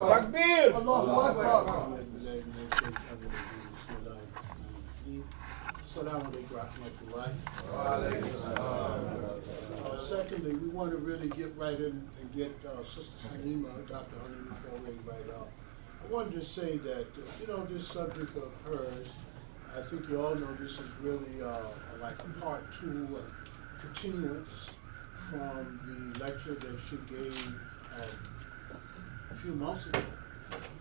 Takbir! Allahu Akbar. Assalamu alaikum wa rahmatullahi. Secondly, we want to really get right in and get Sister Halima, Dr. Halima Toure right up. I wanted to say that, this subject of hers, I think you all know this is really like a part two, a continuance from the lecture that she gave a few months ago,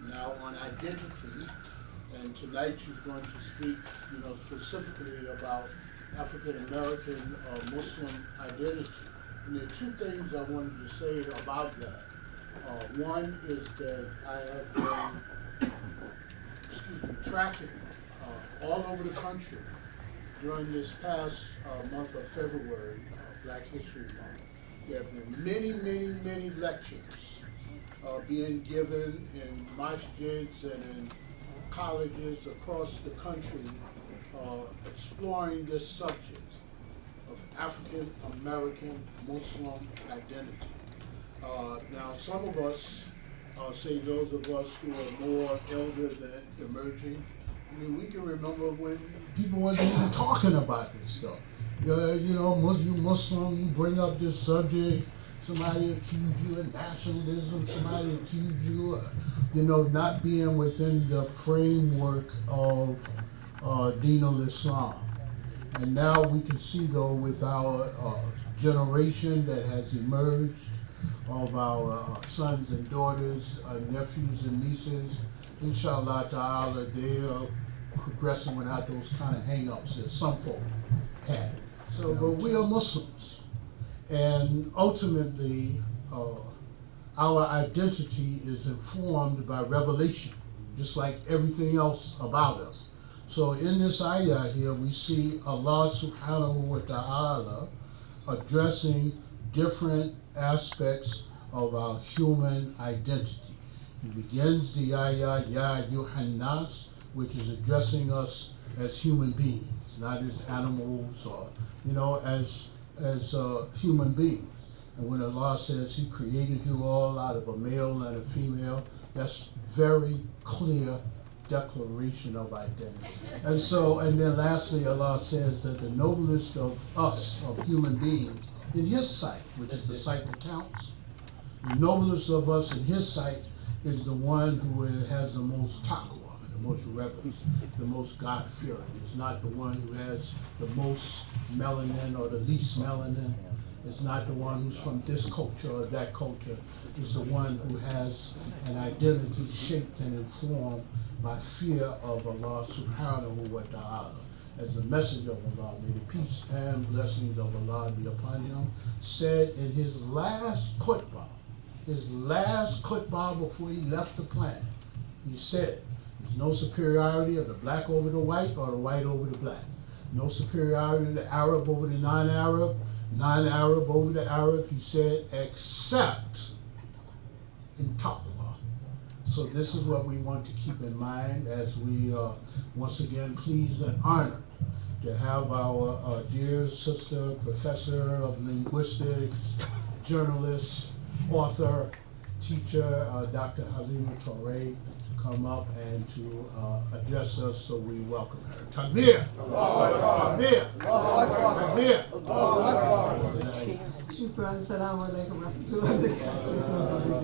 now on identity. And tonight she's going to speak, specifically about African American Muslim identity. And there are two things I wanted to say about that. One is that I have been, tracking all over the country during this past month of February, Black History Month. There have been many, many, many lectures being given in masjids and in colleges across the country exploring this subject of African American Muslim identity. Now, some of us, say those of us who are more elder than emerging, we can remember when people weren't even talking about this stuff. You Muslim, you bring up this subject, somebody accuse you of nationalism, somebody accuse you of, not being within the framework of Deen al-Islam. And now we can see, though, with our generation that has emerged, of our sons and daughters, nephews and nieces, inshallah ta'ala, they are progressing without those kind of hang-ups that some folk had. So, but we are Muslims. And ultimately, our identity is informed by revelation, just like everything else about us. So in this ayah here, we see Allah subhanahu wa ta'ala addressing different aspects of our human identity. He begins the ayah, Ya ayyuhan nas, which is addressing us as human beings, not as animals or, as human beings. And when Allah says He created you all out of a male and a female, that's very clear declaration of identity. And then lastly, Allah says that the noblest of us, of human beings, in His sight, which is the sight that counts, the noblest of us in His sight is the one who has the most taqwa, the most reverence, the most God-fearing. It's not the one who has the most melanin or the least melanin. It's not the one who's from this culture or that culture. It's the one who has an identity shaped and informed by fear of Allah subhanahu wa ta'ala. As the messenger of Allah, may the peace and blessings of Allah be upon him, said in his last khutbah before he left the planet, he said, there's no superiority of the black over the white or the white over the black. No superiority of the Arab over the non-Arab, non-Arab over the Arab, he said, except in taqwa. So this is what we want to keep in mind as we once again pleased and honored to have our dear sister, professor of linguistics, journalist, author, teacher, Dr. Halima Toure, to come up and to address us, so we welcome her. Takbir! Takbir! Takbir! Shukran. Assalamu alaikum wa rahmatullahi wa barakatuh.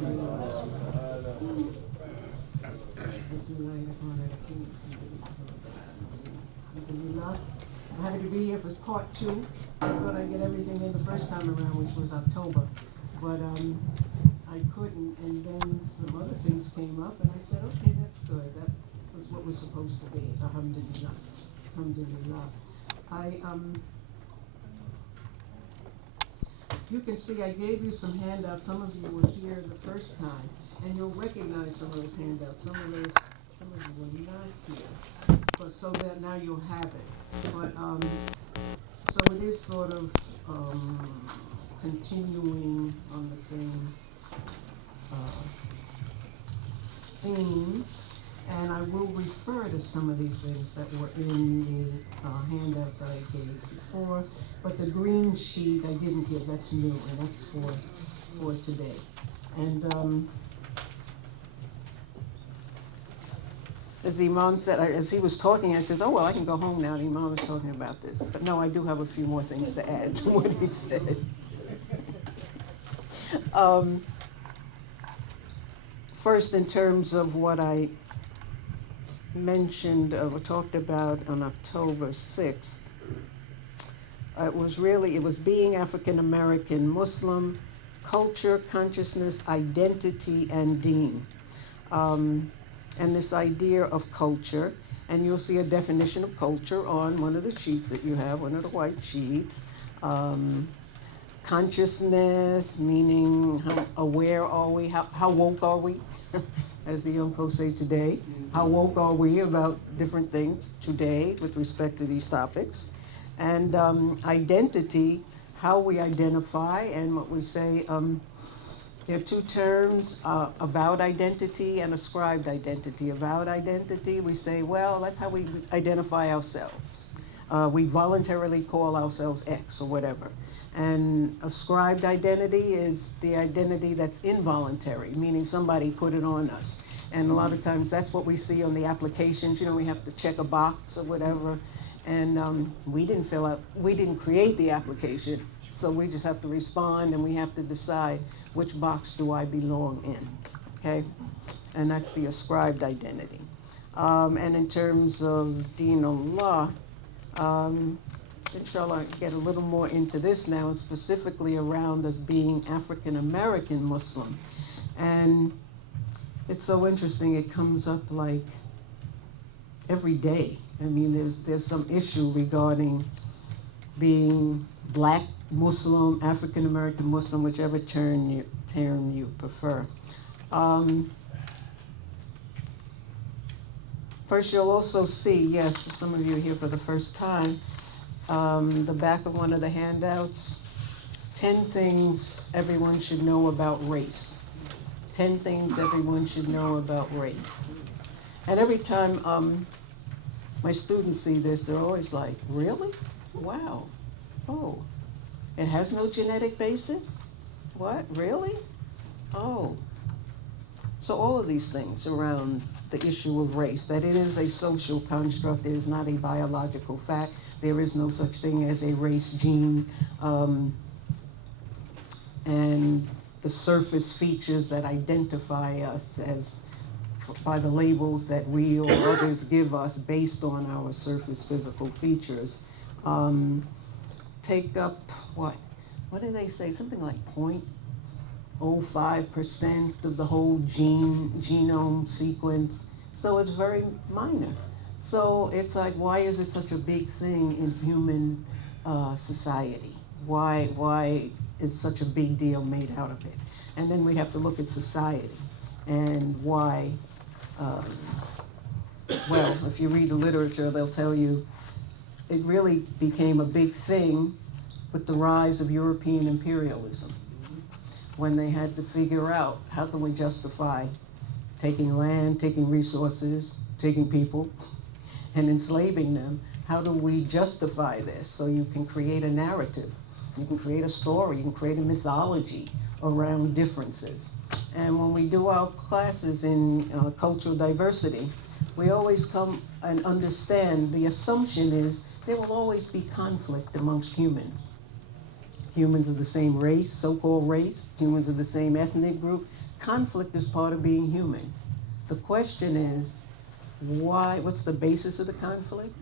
Alhamdulillah. I'm happy to be here for part two. I thought I'd get everything in the first time around, which was October, but I couldn't, and then some other things came up, and I said, okay, that's good. That was what was supposed to be. Alhamdulillah. Alhamdulillah. You can see I gave you some handouts. Some of you were here the first time, and you'll recognize some of those handouts. Some of you were not here, but so that now you'll have it. But so it is sort of continuing on the same theme, and I will refer to some of these things that were in the handouts that I gave before. But the green sheet I didn't give. That's new, and that's for today. And as the Imam said, as he was talking, I says, oh, well, I can go home now. The Imam was talking about this. But no, I do have a few more things to add to what he said. First, in terms of what I mentioned or talked about on October 6th, it was being African American Muslim, culture, consciousness, identity, and deen. And this idea of culture, and you'll see a definition of culture on one of the sheets that you have, one of the white sheets. Consciousness, meaning how aware are we, how woke are we, as the young folks say today. How woke are we about different things today with respect to these topics? And identity, how we identify, and what we say, there are two terms, avowed identity and ascribed identity. Avowed identity, we say, well, that's how we identify ourselves. We voluntarily call ourselves X or whatever. And ascribed identity is the identity that's involuntary, meaning somebody put it on us. And a lot of times that's what we see on the applications. You know, we have to check a box or whatever. And we didn't create the application. So we just have to respond, and we have to decide which box do I belong in, okay? And that's the ascribed identity. And in terms of Deen Allah, inshallah, I get a little more into this now, and specifically around us being African American Muslim. And it's so interesting, it comes up like every day. I mean, there's some issue regarding being black Muslim, African American Muslim, whichever term you prefer. First, you'll also see, yes, for some of you here for the first time, the back of one of the handouts, 10 things everyone should know about race. 10 things everyone should know about race. And every time my students see this, they're always like, really? Wow. Oh, it has no genetic basis? What, really? Oh. So all of these things around the issue of race, that it is a social construct, it is not a biological fact. There is no such thing as a race gene. And the surface features that identify us as by the labels that we or others give us based on our surface physical features, take up what do they say? Something like 0.05% of the whole genome sequence. So it's very minor. So it's like, why is it such a big thing in human society? Why is such a big deal made out of it? And then we have to look at society and why. Well, if you read the literature, they'll tell you it really became a big thing with the rise of European imperialism, when they had to figure out how can we justify taking land, taking resources, taking people, and enslaving them. How do we justify this? So you can create a narrative, you can create a story, you can create a mythology around differences. And when we do our classes in cultural diversity, we always come and understand the assumption is there will always be conflict amongst humans. Humans of the same race, so-called race, humans of the same ethnic group. Conflict is part of being human. The question is, why? What's the basis of the conflict?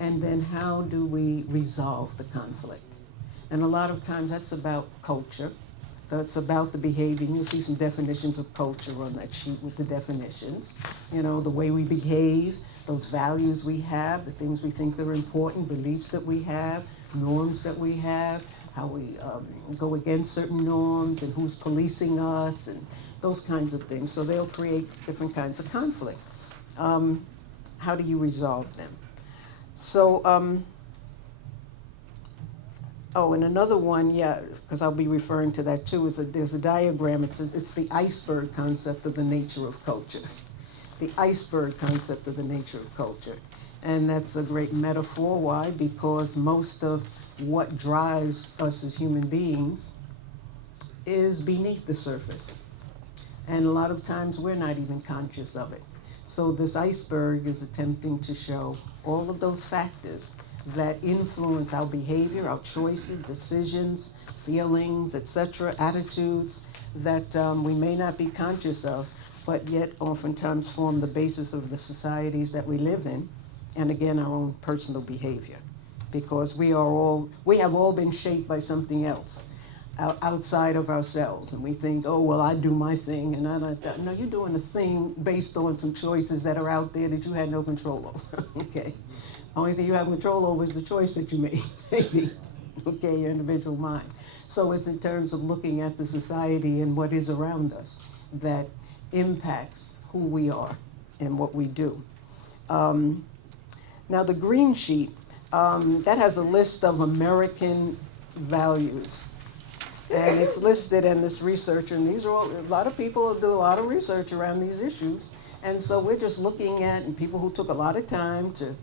And then how do we resolve the conflict? And a lot of times that's about culture. That's about the behavior. You'll see some definitions of culture on that sheet with the definitions. You know, the way we behave, those values we have, the things we think that are important, beliefs that we have, norms that we have, how we go against certain norms, and who's policing us, and those kinds of things. So they'll create different kinds of conflict. How do you resolve them? So, and another one, yeah, because I'll be referring to that too, is there's a diagram. It says it's the iceberg concept of the nature of culture. The iceberg concept of the nature of culture. And that's a great metaphor. Why? Because most of what drives us as human beings is beneath the surface. And a lot of times we're not even conscious of it. So this iceberg is attempting to show all of those factors that influence our behavior, our choices, decisions, feelings, etc., attitudes that we may not be conscious of, but yet oftentimes form the basis of the societies that we live in, and again, our own personal behavior. Because we have all been shaped by something else outside of ourselves. And we think, oh, well, I do my thing, and I don't. No, you're doing a thing based on some choices that are out there that you had no control over, okay? Only thing you have control over is the choice that you made, maybe, okay, your individual mind. So it's in terms of looking at the society and what is around us that impacts who we are and what we do. Now the green sheet, that has a list of American values. And it's listed in this research, and these are all, a lot of people do a lot of research around these issues. And so we're just looking at, and people who took a lot of time to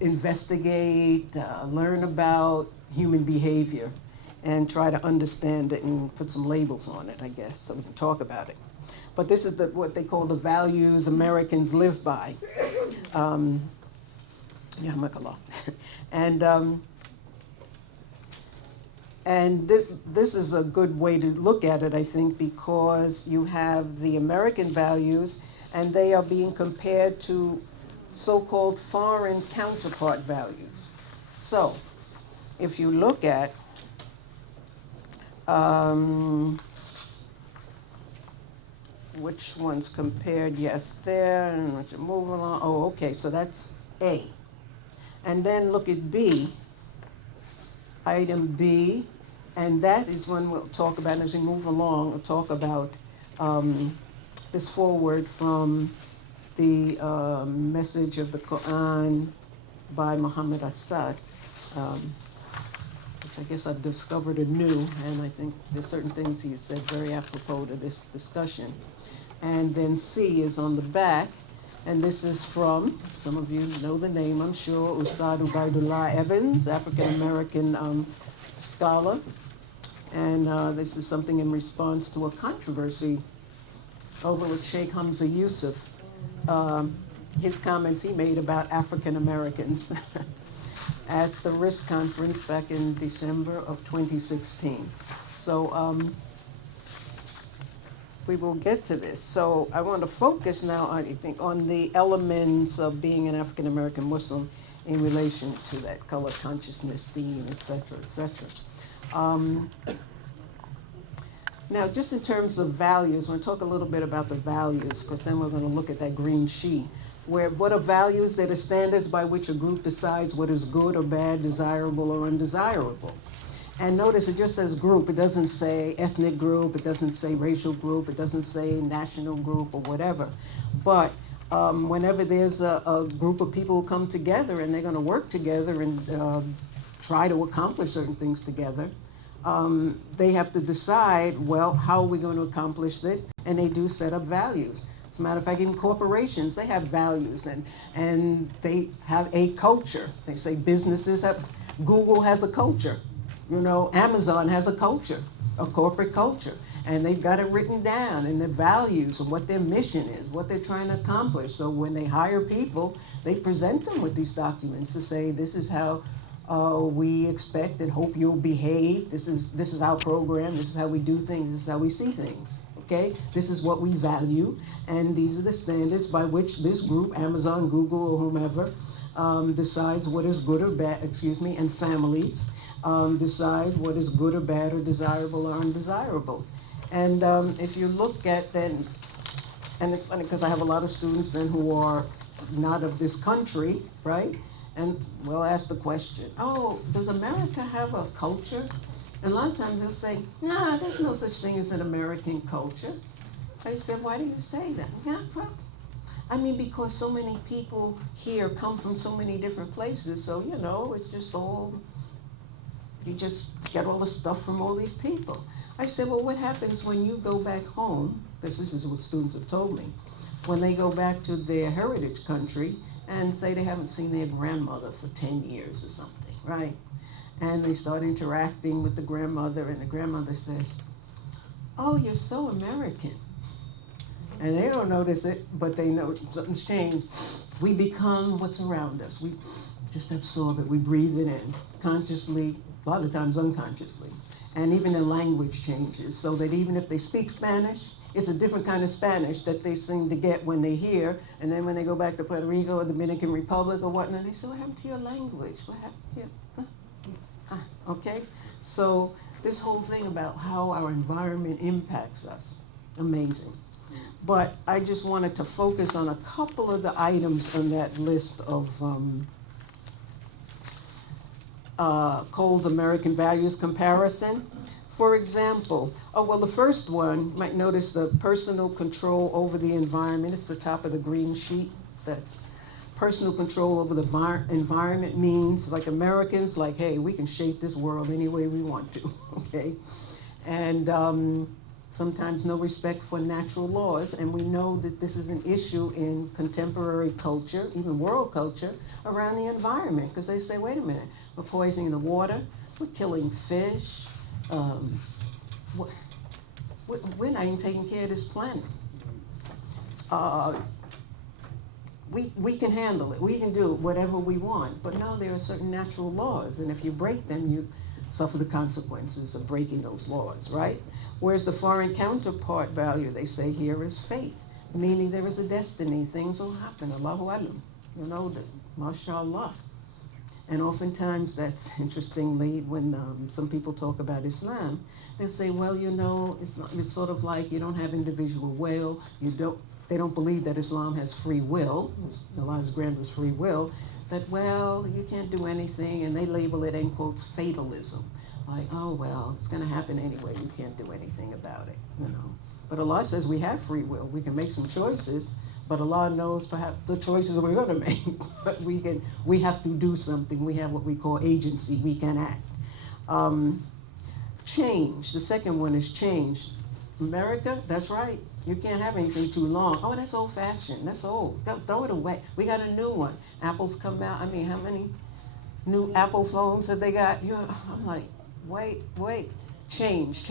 investigate, learn about human behavior, and try to understand it and put some labels on it, I guess, so we can talk about it. But this is what they call the values Americans live by. Yeah, Makala. And this is a good way to look at it, I think, because you have the American values, and they are being compared to so-called foreign counterpart values. So, if you look at which one's compared, yes, there, and let's move along. Oh, okay, so that's A. And then look at B, item B, and that is one we'll talk about as we move along. We'll talk about this foreword from the message of the Quran by Muhammad Assad, which I guess I've discovered anew, and I think there's certain things he said very apropos to this discussion. And then C is on the back, and this is from, some of you know the name, I'm sure, Ustad Ubaidullah Evans, African-American scholar. And this is something in response to a controversy over with Sheikh Hamza Yusuf. His comments he made about African Americans at the RISC conference back in December of 2016. So we will get to this. So I want to focus now, I think, on the elements of being an African American Muslim in relation to that color consciousness theme, et cetera, et cetera. Now, just in terms of values, I want to talk a little bit about the values, because then we're going to look at that green sheet. What are values? They're the standards by which a group decides what is good or bad, desirable or undesirable. And notice it just says group. It doesn't say ethnic group. It doesn't say racial group. It doesn't say national group or whatever. But whenever there's a group of people who come together and they're going to work together and try to accomplish certain things together, they have to decide, well, how are we going to accomplish this? And they do set up values. As a matter of fact, even corporations, they have values and they have a culture. They say businesses have, Google has a culture. You know, Amazon has a culture, a corporate culture. And they've got it written down and their values and what their mission is, what they're trying to accomplish. So when they hire people, they present them with these documents to say, this is how we expect and hope you'll behave. This is our program. This is how we do things. This is how we see things. Okay? This is what we value. And these are the standards by which this group, Amazon, Google, or whomever, decides what is good or bad, and families decide what is good or bad or desirable or undesirable. And if you look at then, and it's funny because I have a lot of students then who are not of this country, right? And we'll ask the question, oh, does America have a culture? And a lot of times they'll say, nah, there's no such thing as an American culture. I said, why do you say that? Yeah, well, I mean, because so many people here come from so many different places, so, you know, it's just all, you just get all the stuff from all these people. I said, well, what happens when you go back home, because this is what students have told me, when they go back to their heritage country and say they haven't seen their grandmother for 10 years or something, right? And they start interacting with the grandmother, and the grandmother says, oh, you're so American. And they don't notice it, but they know something's changed. We become what's around us. We just absorb it. We breathe it in consciously, a lot of times unconsciously. And even the language changes, so that even if they speak Spanish, it's a different kind of Spanish that they seem to get when they hear. And then when they go back to Puerto Rico or Dominican Republic or whatnot, they say, what happened to your language? What happened here? Okay? So this whole thing about how our environment impacts us, amazing. But I just wanted to focus on a couple of the items on that list of Cole's American Values Comparison. For example, the first one, you might notice the personal control over the environment. It's the top of the green sheet. That personal control over the environment means, like Americans, like, hey, we can shape this world any way we want to, okay? And sometimes no respect for natural laws, and we know that this is an issue in contemporary culture, even world culture, around the environment, because they say, wait a minute, we're poisoning the water, we're killing fish, we're not even taking care of this planet. We can handle it, we can do whatever we want, but no, there are certain natural laws, and if you break them, you suffer the consequences of breaking those laws, right? Whereas the foreign counterpart value, they say here, is faith, meaning there is a destiny, things will happen, Allahu Alam, mashallah. And oftentimes that's, interestingly, when some people talk about Islam, they say, well, it's sort of like you don't have individual will, they don't believe that Islam has free will, Allah's grant us free will, that, well, you can't do anything, and they label it, in quotes, fatalism. Like, oh, well, it's going to happen anyway, you can't do anything about it, But Allah says we have free will, we can make some choices, but Allah knows perhaps the choices we're going to make. But we have to do something, we have what we call agency, we can act. Change, the second one is change. America, that's right, you can't have anything too long. Oh, that's old fashioned, that's old, throw it away. We got a new one, Apple's come out, how many new Apple phones have they got? I'm like, wait, change,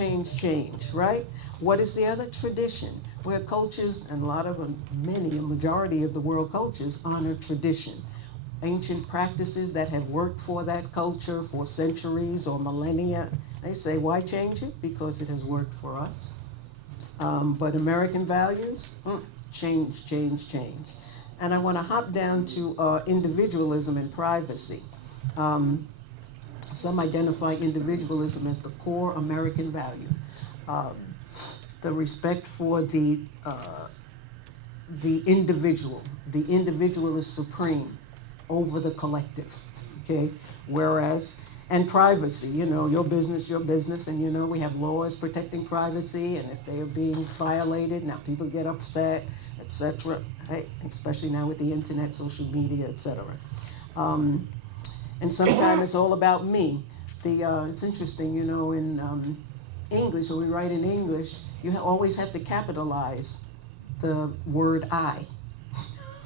right? What is the other? Tradition, where cultures, and a majority of the world cultures honor tradition. Ancient practices that have worked for that culture for centuries or millennia. They say, why change it? Because it has worked for us. But American values, change. And I want to hop down to individualism and privacy. Some identify individualism as the core American value. The respect for the individual. The individual is supreme over the collective, okay? Whereas, and privacy, your business, and we have laws protecting privacy, and if they are being violated, now people get upset, etc. Hey, especially now with the internet, social media, etc. And sometimes it's all about me. It's interesting, in English, when we write in English, you always have to capitalize the word I.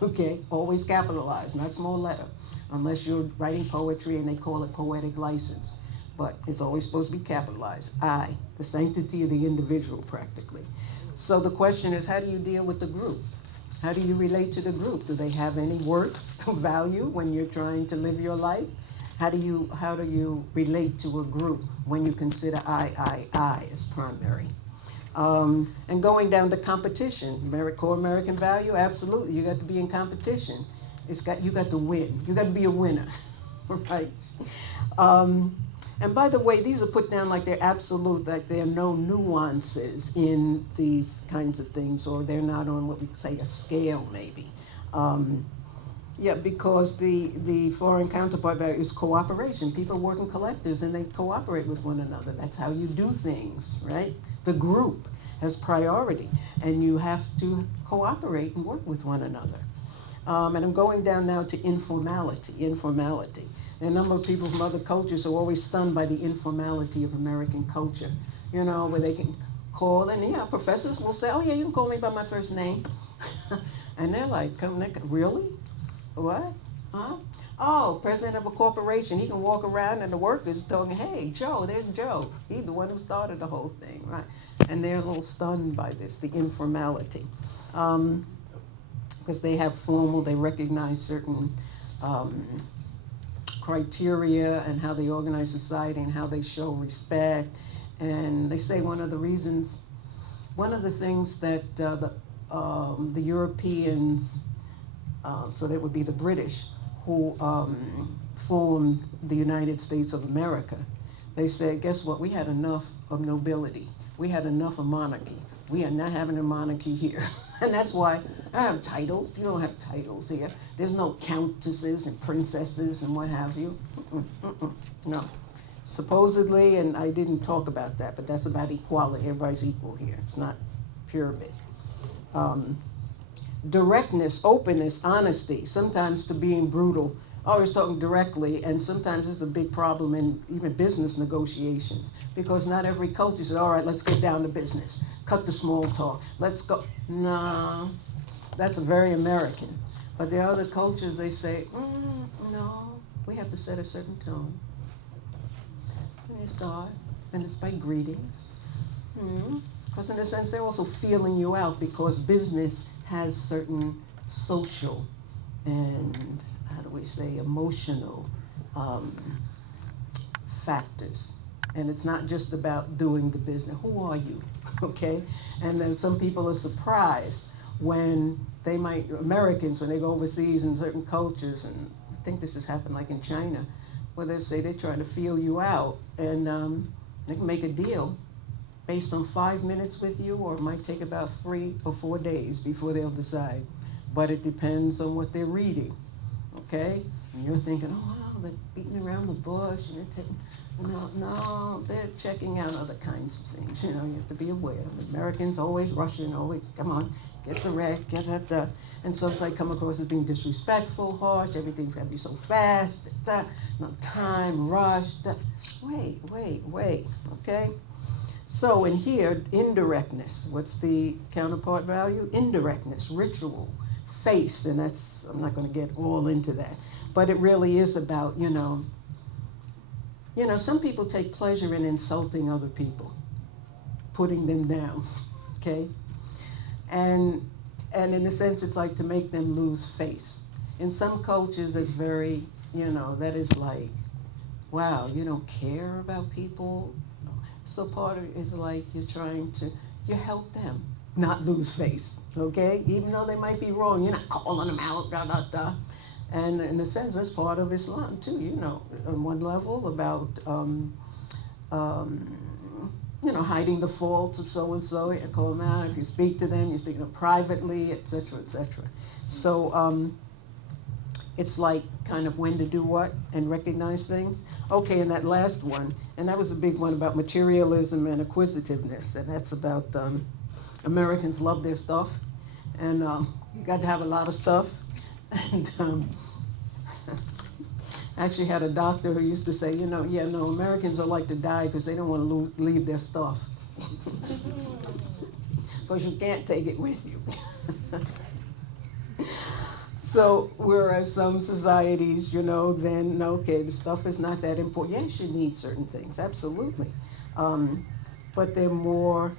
Okay, always capitalized, not small letter, unless you're writing poetry and they call it poetic license. But it's always supposed to be capitalized. I, the sanctity of the individual, practically. So the question is, how do you deal with the group? How do you relate to the group? Do they have any worth, value when you're trying to live your life? How do you relate to a group when you consider I as primary? And going down to competition, core American value, absolutely, you got to be in competition. You got to win. You got to be a winner, right? And by the way, these are put down like they're absolute, like there are no nuances in these kinds of things, or they're not on what we say a scale, maybe. Because the foreign counterpart value is cooperation. People work in collectives and they cooperate with one another. That's how you do things, right? The group has priority, and you have to cooperate and work with one another. And I'm going down now to informality. There are a number of people from other cultures who are always stunned by the informality of American culture, where they can call, and professors will say, oh yeah, you can call me by my first name. And they're like, really? What? Huh? Oh, president of a corporation, he can walk around and the workers talking, hey, Joe, there's Joe. He's the one who started the whole thing, right? And they're a little stunned by this, the informality. because they have formal, they recognize certain criteria and how they organize society and how they show respect. And they say one of the things that the Europeans, so that would be the British, who formed the United States of America, they said, guess what, we had enough of nobility. We had enough of monarchy. We are not having a monarchy here. And that's why I have titles. You don't have titles here. There's no countesses and princesses and what have you. No. Supposedly, and I didn't talk about that, but that's about equality. Everybody's equal here. It's not pyramid. Directness, openness, honesty, sometimes to being brutal, always talking directly, and sometimes it's a big problem in even business negotiations, because not every culture says, all right, let's get down to business, cut the small talk, let's go. No, that's very American. But there are other cultures, they say, no, we have to set a certain tone. And you start, and it's by greetings. Because in a sense, they're also feeling you out, because business has certain social and, how do we say, emotional factors. And it's not just about doing the business. Who are you? Okay? And then some people are surprised when they might, Americans, when they go overseas in certain cultures, and I think this has happened like in China, where they say they're trying to feel you out, and they can make a deal based on 5 minutes with you, or it might take about 3 or 4 days before they'll decide. But it depends on what they're reading, okay? And you're thinking, oh, wow, they're beating around the bush, and they're taking, no, they're checking out other kinds of things. You know, you have to be aware. Americans always rushing, always, come on, get the wreck, get that. And so it's like come across as being disrespectful, harsh, everything's gotta be so fast, no time, rush, wait, okay? So in here, indirectness, what's the counterpart value? Indirectness, ritual, face, and that's, I'm not gonna get all into that, but it really is about, you know, some people take pleasure in insulting other people, putting them down, okay? And in a sense, it's like to make them lose face. In some cultures, it's very, that is like, wow, you don't care about people. So part of it is like you help them not lose face, okay? Even though they might be wrong, you're not calling them out, And in a sense, that's part of Islam too, on one level about, hiding the faults of so-and-so, you call them out. If you speak to them, you speak to them privately, et cetera, et cetera. So it's like kind of when to do what and recognize things. Okay, and that last one, and that was a big one about materialism and acquisitiveness, and that's about Americans love their stuff, and you got to have a lot of stuff. And I actually had a doctor who used to say, Americans are like to die because they don't want to leave their stuff. Because you can't take it with you. So whereas some societies, then, okay, the stuff is not that important. Yes, you need certain things, absolutely. But they're more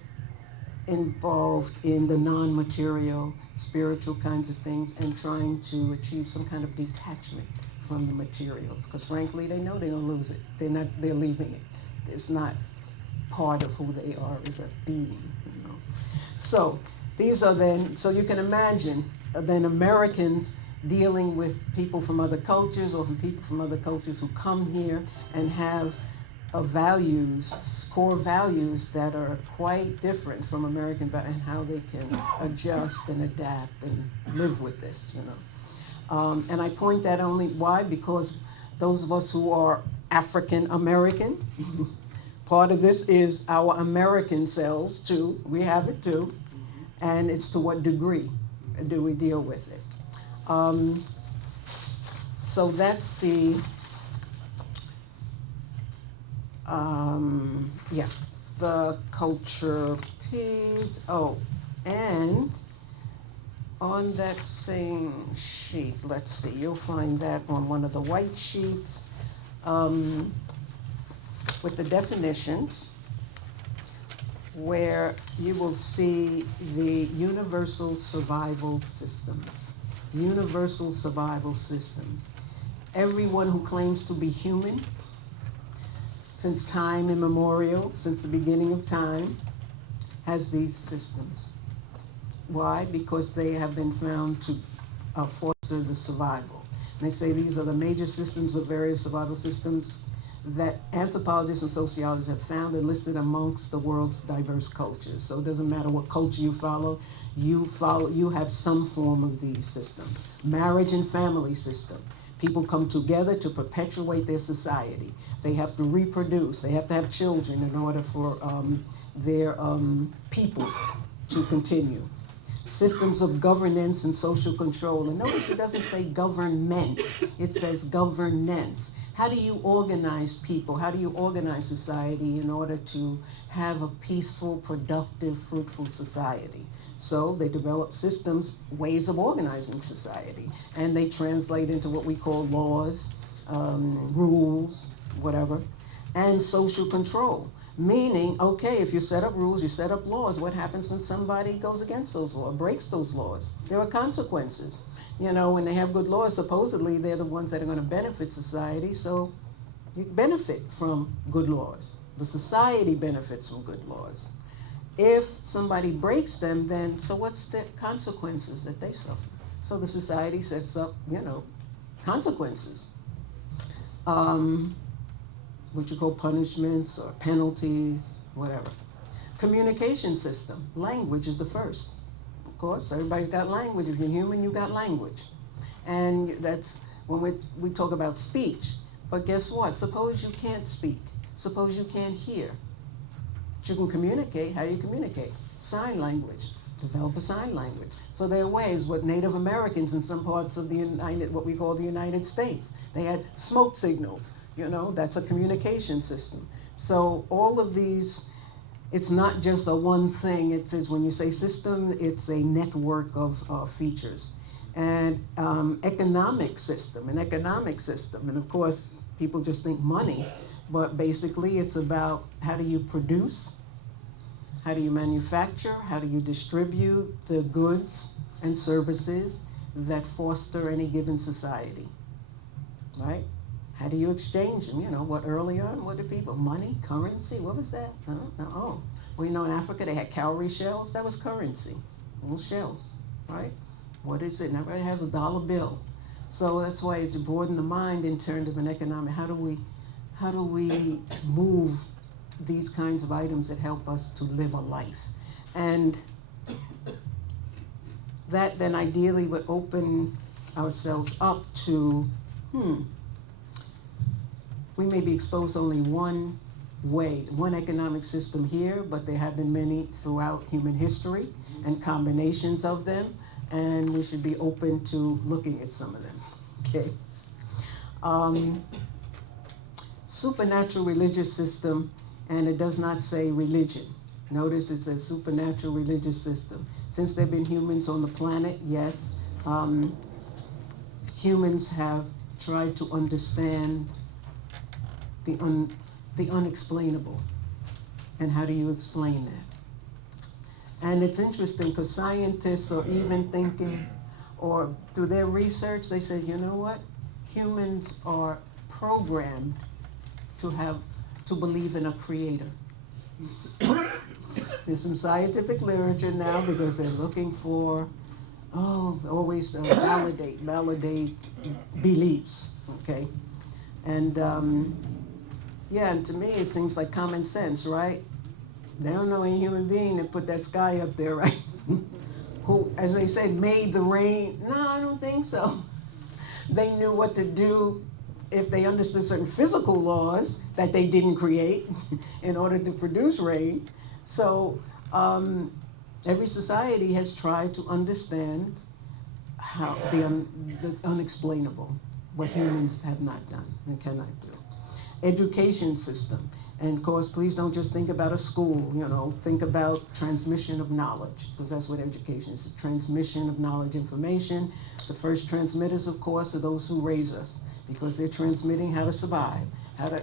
involved in the non-material, spiritual kinds of things and trying to achieve some kind of detachment from the materials. Because frankly, they know they're gonna lose it. They're leaving it. It's not part of who they are as a being, So these are then, so you can imagine then Americans dealing with people from other cultures or from people from other cultures who come here and have values, core values that are quite different from American values and how they can adjust and adapt and live with this, And I point that only, why? Because those of us who are African American, part of this is our American selves too, we have it too, and it's to what degree do we deal with it. So that's the, the culture piece. Oh, and on that same sheet, let's see, you'll find that on one of the white sheets with the definitions. where you will see the universal survival systems. Universal survival systems. Everyone who claims to be human, since time immemorial, since the beginning of time, has these systems. Why? Because they have been found to foster the survival. And they say these are the major systems of various survival systems that anthropologists and sociologists have found and listed amongst the world's diverse cultures. So it doesn't matter what culture you have some form of these systems. Marriage and family system. People come together to perpetuate their society. They have to reproduce. They have to have children in order for their people to continue. Systems of governance and social control. And notice it doesn't say government, it says governance. How do you organize people? How do you organize society in order to have a peaceful, productive, fruitful society? So they develop systems, ways of organizing society, and they translate into what we call laws, rules, whatever, and social control. Meaning, okay, if you set up rules, you set up laws, what happens when somebody goes against those laws, breaks those laws? There are consequences. You know, when they have good laws, supposedly they're the ones that are going to benefit society, so you benefit from good laws. The society benefits from good laws. If somebody breaks them, then so what's the consequences that they suffer? So the society sets up, consequences. What you call punishments or penalties, whatever. Communication system. Language is the first. Of course, everybody's got language. If you're human, you got language. And that's when we talk about speech. But guess what? Suppose you can't speak. Suppose you can't hear. But you can communicate. How do you communicate? Sign language. Develop a sign language. So there are ways. What Native Americans in some parts of what we call the United States, they had smoke signals. That's a communication system. So all of these, it's not just a one thing. It says when you say system, it's a network of features. And economic system. And of course, people just think money, but basically it's about how do you produce, how do you manufacture, how do you distribute the goods and services that foster any given society, right? How do you exchange them? What earlier on, what did people, money, currency, what was that? Oh, well, in Africa they had cowrie shells, that was currency, little shells, right? What is it? Everybody has a dollar bill. So that's why it's broaden the mind in terms of an economic, how do we move these kinds of items that help us to live a life? And that then ideally would open ourselves up to, we may be exposed to only one way, one economic system here, but there have been many throughout human history and combinations of them, and we should be open to looking at some of them, okay? Supernatural religious system, and it does not say religion. Notice it says supernatural religious system. Since there have been humans on the planet, yes, humans have tried to understand the unexplainable. And how do you explain that? And it's interesting because scientists are even thinking, or through their research, they said, you know what? Humans are programmed to believe in a creator. There's some scientific literature now because they're looking for, always validate beliefs, okay? And and to me it seems like common sense, right? They don't know any human being that put that sky up there, right? Who, as they said, made the rain. No, I don't think so. They knew what to do if they understood certain physical laws that they didn't create in order to produce rain. So every society has tried to understand how the unexplainable, what humans have not done and cannot do. Education system. And of course, please don't just think about a school, think about transmission of knowledge, because that's what education is, transmission of knowledge, information. The first transmitters, of course, are those who raise us, because they're transmitting how to survive, how to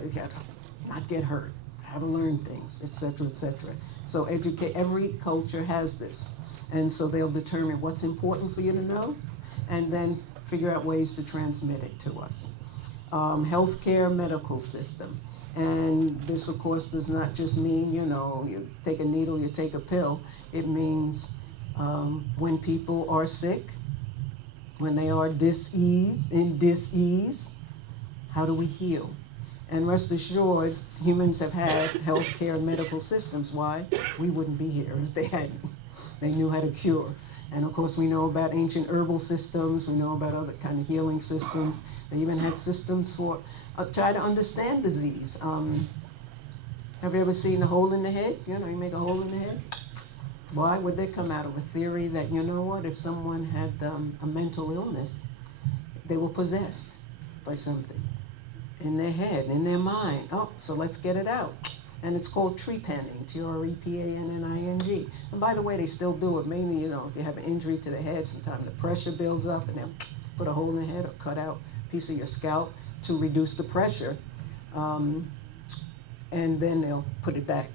not get hurt, how to learn things, et cetera, et cetera. So every culture has this. And so they'll determine what's important for you to know and then figure out ways to transmit it to us. Healthcare medical system. And this, of course, does not just mean, you take a needle, you take a pill. It means when people are sick, when they are in dis-ease, how do we heal? And rest assured, humans have had healthcare and medical systems. Why? We wouldn't be here if they hadn't. They knew how to cure. And of course, we know about ancient herbal systems. We know about other kind of healing systems. They even had systems for try to understand disease. Have you ever seen a hole in the head? You make a hole in the head. Why would they come out of a theory that, if someone had a mental illness, they were possessed by something in their head, in their mind. Oh, so let's get it out. And it's called trepanning, trepanning. And by the way, they still do it, mainly, if they have an injury to the head, sometimes the pressure builds up and they'll put a hole in the head or cut out a piece of your scalp to reduce the pressure. And then they'll put it back.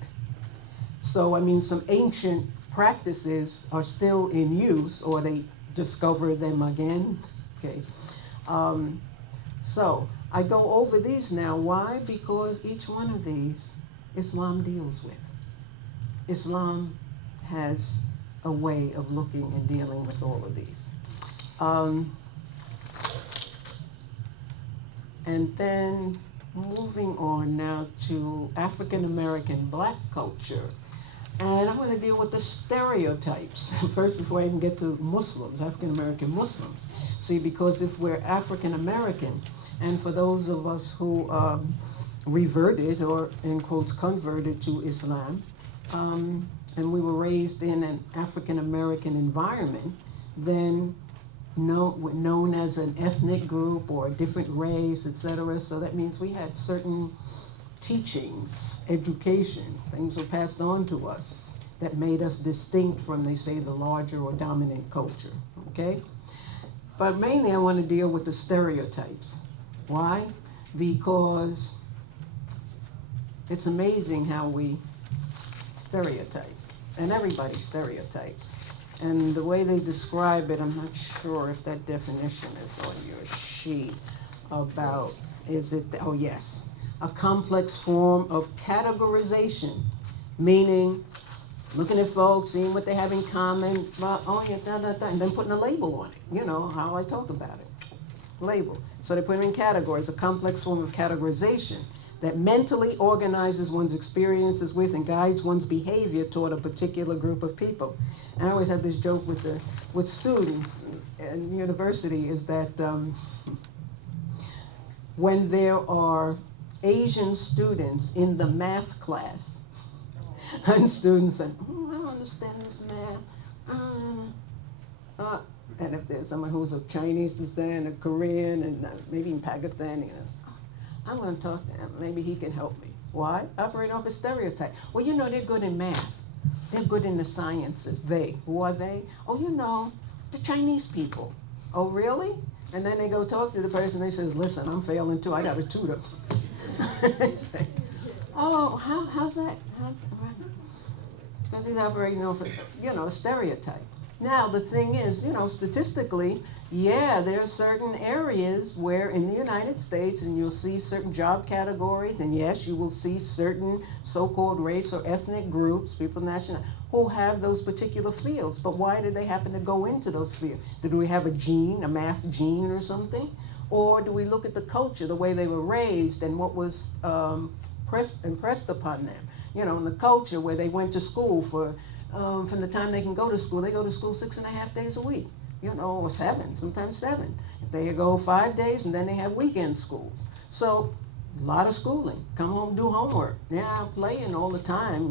So, some ancient practices are still in use, or they discover them again. Okay. So I go over these now. Why? Because each one of these Islam deals with. Islam has a way of looking and dealing with all of these. And then moving on now to African American Black culture. And I'm going to deal with the stereotypes first before I even get to Muslims, African American Muslims. See, because if we're African American, and for those of us who reverted or, in quotes, converted to Islam, and we were raised in an African American environment, then known as an ethnic group or a different race, etc. So that means we had certain teachings, education, things were passed on to us that made us distinct from, they say, the larger or dominant culture, okay? But mainly I want to deal with the stereotypes. Why? Because it's amazing how we stereotype, and everybody stereotypes. And the way they describe it, I'm not sure if that definition is on your sheet about, oh yes, a complex form of categorization, meaning looking at folks, seeing what they have in common, and then putting a label on it, how I talk about it, label. So they put them in categories, a complex form of categorization that mentally organizes one's experiences with and guides one's behavior toward a particular group of people. And I always have this joke with students in university is that when there are Asian students in the math class, and students say, I don't understand this math. And if there's someone who's of Chinese descent, or Korean, and maybe even Pakistani, I'm going to talk to him. Maybe he can help me. Why? Operate off a stereotype. Well, they're good in math. They're good in the sciences. Who are they? Oh, the Chinese people. Oh, really? And then they go talk to the person. They says, listen, I'm failing too. I got a tutor. They say, oh, how's that? Because he's operating off a stereotype. Now, the thing is, statistically, there are certain areas where in the United States, and you'll see certain job categories, and yes, you will see certain so-called race or ethnic groups, people national, who have those particular fields. But why did they happen to go into those fields? Did we have a math gene or something? Or do we look at the culture, the way they were raised, and what was impressed upon them? In the culture where they went to school from the time they can go to school, they go to school 6.5 days a week, or 7, sometimes 7. They go 5 days and then they have weekend schools. So a lot of schooling, come home, do homework. Playing all the time,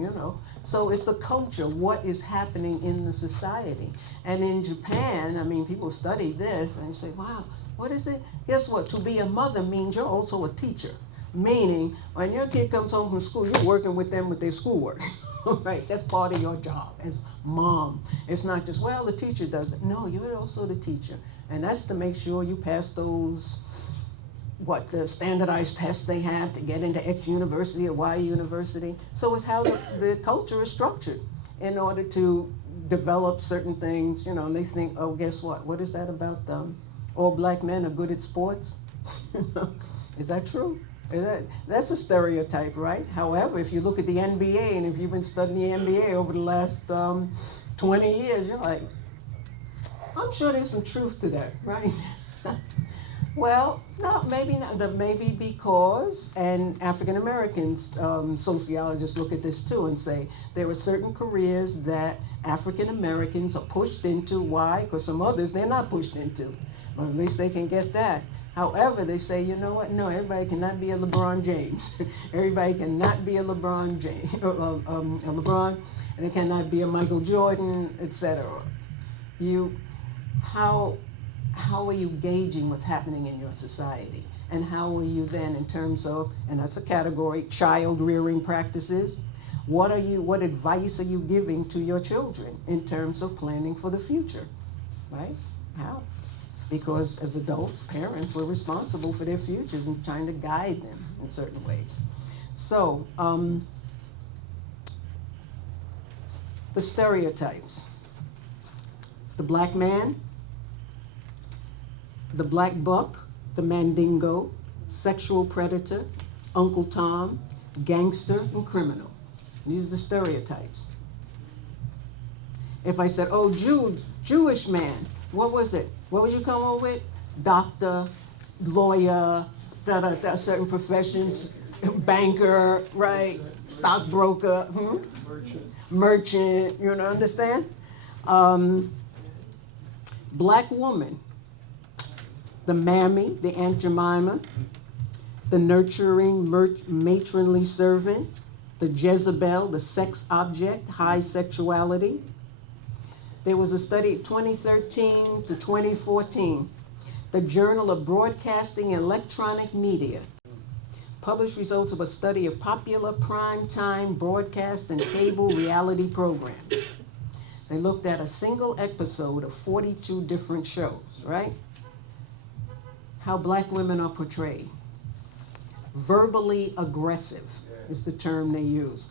So it's the culture, what is happening in the society. And in Japan, people study this and say, wow, what is it? Guess what? To be a mother means you're also a teacher. Meaning, when your kid comes home from school, you're working with them with their schoolwork. Right, that's part of your job as mom. It's not just, well, the teacher does it. No, you're also the teacher. And that's to make sure you pass those what the standardized tests they have to get into X university or Y university. So it's how the culture is structured in order to develop certain things, you know, and they think, oh, guess what is that about all black men are good at sports? Is that true? That's a stereotype, right? However, if you look at the NBA, and if you've been studying the NBA over the last 20 years, you're like, I'm sure there's some truth to that, right? Well, no, maybe not. Maybe because, and African Americans, sociologists look at this too and say there are certain careers that African Americans are pushed into. Why? Because some others they're not pushed into. But at least they can get that. However, they say, you know what? No, everybody cannot be a LeBron James. Everybody cannot be a LeBron James, a LeBron, and they cannot be a Michael Jordan, etc. How are you gauging what's happening in your society? And how are you then, in terms of, and that's a category, child rearing practices, what advice are you giving to your children in terms of planning for the future, right? How? Because as adults, parents, we're responsible for their futures and trying to guide them in certain ways. So, the stereotypes. The black man, the black buck, the mandingo, sexual predator, Uncle Tom, gangster, and criminal. These are the stereotypes. If I said, oh, Jewish man, what was it? What would you come up with? Doctor, lawyer, certain professions, banker, right? Stockbroker, merchant, you know, understand? Black woman, the mammy, the Aunt Jemima, the nurturing, matronly servant, the Jezebel, the sex object, high sexuality. There was a study 2013 to 2014, the Journal of Broadcasting and Electronic Media published results of a study of popular primetime broadcast and cable reality programs. They looked at a single episode of 42 different shows, right? How black women are portrayed. Verbally aggressive is the term they use.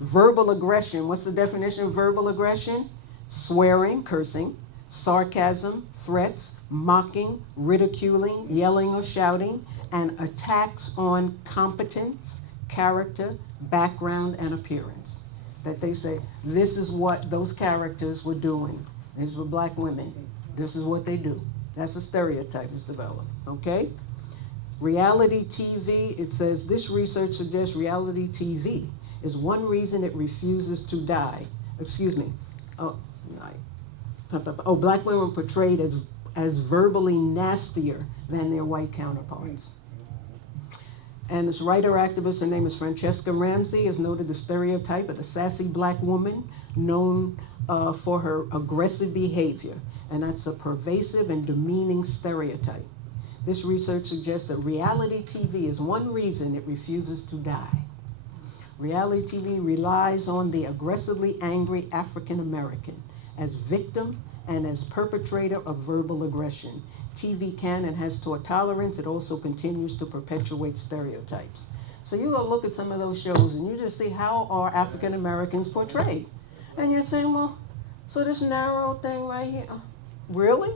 Verbal aggression, what's the definition of verbal aggression? Swearing, cursing, sarcasm, threats, mocking, ridiculing, yelling or shouting, and attacks on competence, character, background, and appearance. That they say, this is what those characters were doing. These were black women. This is what they do. That's a stereotype that's developed, okay? Reality TV, it says, this research suggests reality TV is one reason it refuses to die. Excuse me. Black women portrayed as verbally nastier than their white counterparts. And this writer-activist, her name is Francesca Ramsey, has noted the stereotype of the sassy black woman known for her aggressive behavior. And that's a pervasive and demeaning stereotype. This research suggests that reality TV is one reason it refuses to die. Reality TV relies on the aggressively angry African American as victim and as perpetrator of verbal aggression. TV can and has taught tolerance. It also continues to perpetuate stereotypes. So you go look at some of those shows and you just see how are African Americans portrayed. And you're saying, well, so this narrow thing right here, really?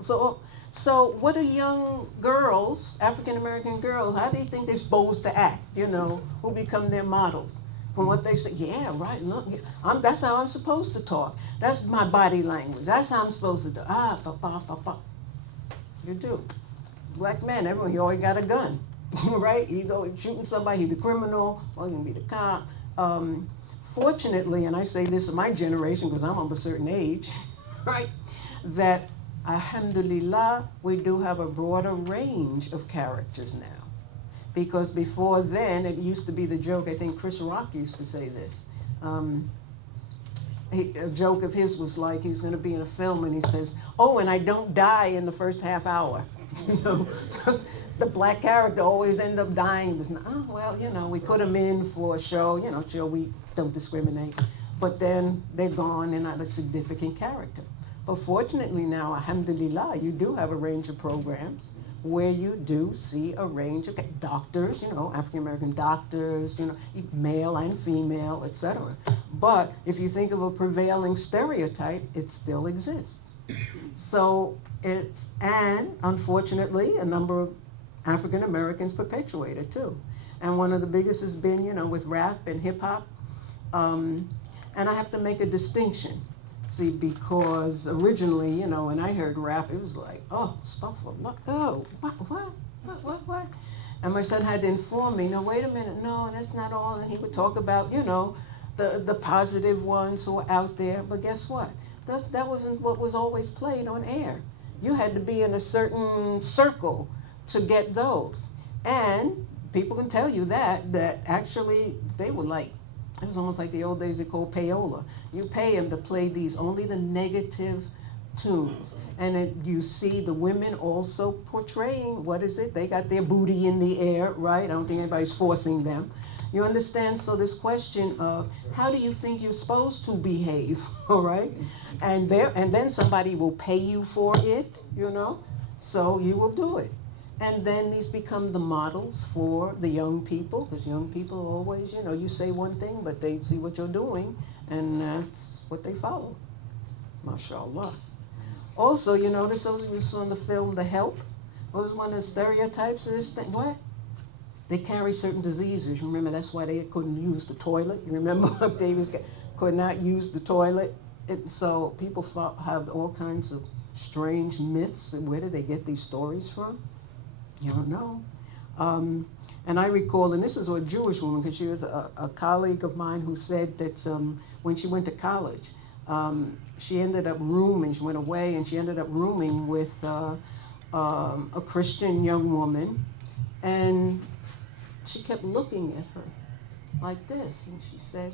So what are young girls, African American girls, how do you think they're supposed to act, you know, who become their models? From what they say, yeah, right, look, that's how I'm supposed to talk. That's my body language. That's how I'm supposed to do. You do. Black man, everyone, he always got a gun, right? You go shooting somebody, he's the criminal, or he can be the cop. Fortunately, and I say this in my generation because I'm of a certain age, right, that alhamdulillah, we do have a broader range of characters now. Because before then, it used to be the joke, I think Chris Rock used to say this. A joke of his was like, he's going to be in a film and he says, oh, and I don't die in the first half hour. You know, because the black character always end up dying. Oh, well, you know, we put them in for a show, you know, show we don't discriminate. But then they're gone, they're not a significant character. But fortunately now, alhamdulillah, you do have a range of programs where you do see a range of doctors, African American doctors, male and female, etc. But if you think of a prevailing stereotype, it still exists. So and unfortunately, a number of African Americans perpetuate it too. And one of the biggest has been, with rap and hip hop. And I have to make a distinction. See, because originally, when I heard rap, it was like, oh, astaghfirullah, oh, what? And my son had to inform me, no, wait a minute, no, that's not all. And he would talk about, the positive ones who are out there. But guess what? That wasn't what was always played on air. You had to be in a certain circle to get those. And people can tell you that actually they were like, it was almost like the old days they called payola. You pay them to play only the negative tunes. And you see the women also portraying, what is it? They got their booty in the air, right? I don't think anybody's forcing them. You understand? So this question of how do you think you're supposed to behave, all right? And then somebody will pay you for it, so you will do it. And then these become the models for the young people, because young people always, you say one thing, but they see what you're doing, and that's what they follow. MashaAllah. Also, you notice those of you who saw in the film The Help? What was one of the stereotypes of this thing? What? They carry certain diseases. Remember, that's why they couldn't use the toilet. You remember Davis could not use the toilet? So people have all kinds of strange myths. And where do they get these stories from? You don't know. And I recall, and this is a Jewish woman, because she was a colleague of mine who said that when she went to college, she ended up rooming, she went away, and she ended up rooming with a Christian young woman, and she kept looking at her like this, and she said,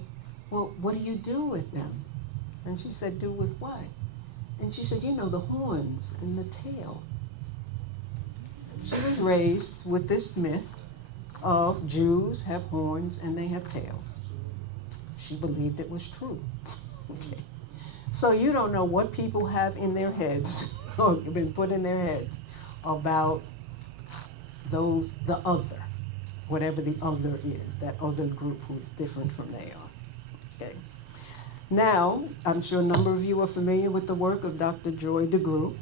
well, what do you do with them? And she said, do with what? And she said, the horns and the tail. She was raised with this myth of Jews have horns and they have tails. She believed it was true. Okay. So you don't know what people have in their heads, or been put in their heads, about the other, whatever the other is, that other group who is different from they are. Okay. Now, I'm sure a number of you are familiar with the work of Dr. Joy DeGruy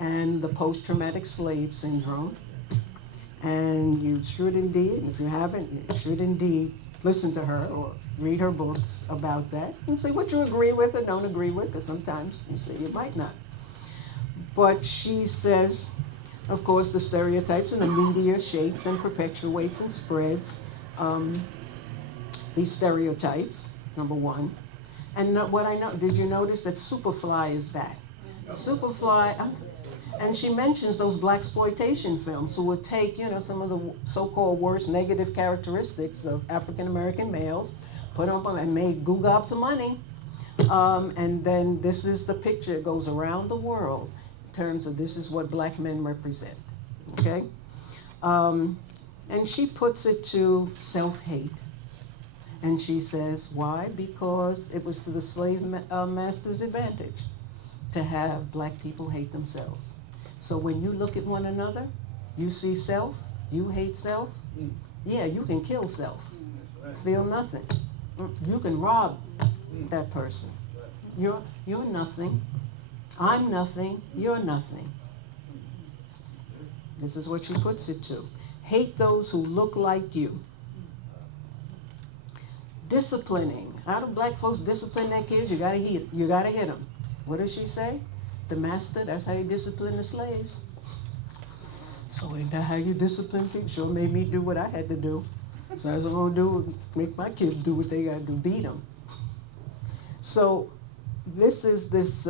and the post-traumatic slave syndrome. And you should indeed, and if you haven't, you should indeed listen to her or read her books about that and see what you agree with or don't agree with, because sometimes you say you might not. But she says, of course, the stereotypes in the media shapes and perpetuates and spreads these stereotypes, number one. And what I know, did you notice that Superfly is back? Superfly, and she mentions those blaxploitation films who would take, some of the so-called worst negative characteristics of African American males, put them up and made gobs of money. And then this is the picture. It goes around the world in terms of this is what black men represent, okay? And she puts it to self-hate. And she says, why? Because it was to the slave master's advantage to have black people hate themselves. So when you look at one another, you see self, you hate self, yeah, you can kill self, feel nothing. You can rob that person. You're nothing, I'm nothing, you're nothing. This is what she puts it to. Hate those who look like you. Disciplining. How do black folks discipline their kids? You gotta hit them. What does she say? The master, that's how you discipline the slaves. So ain't that how you discipline people? Sure made me do what I had to do. So I was gonna do, make my kids do what they gotta do, beat them. So this is this,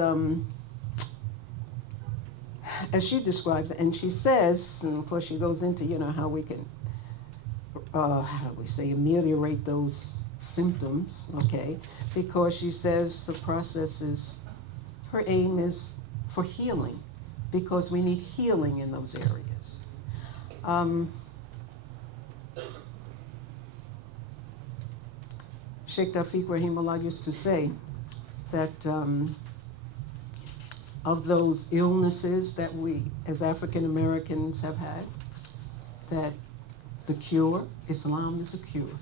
as she describes it, and she says, and of course she goes into, how we can, how do we say, ameliorate those symptoms, okay? Because she says the process is, her aim is for healing, because we need healing in those areas. Sheikh Tawfiq Rahimullah used to say that of those illnesses that we, as African Americans, have had, that the cure, Islam is a cure.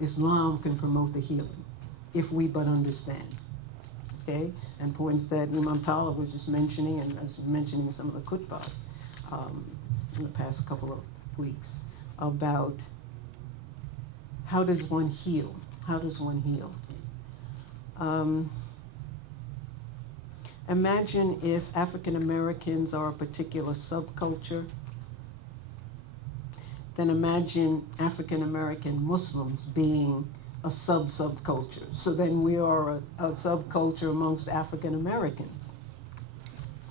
Islam can promote the healing, if we but understand. Okay? And points that Imam Talib was just mentioning, and I was mentioning in some of the khutbahs in the past couple of weeks, about how does one heal? How does one heal? Imagine if African Americans are a particular subculture, then imagine African American Muslims being a subculture. So then we are a subculture amongst African Americans,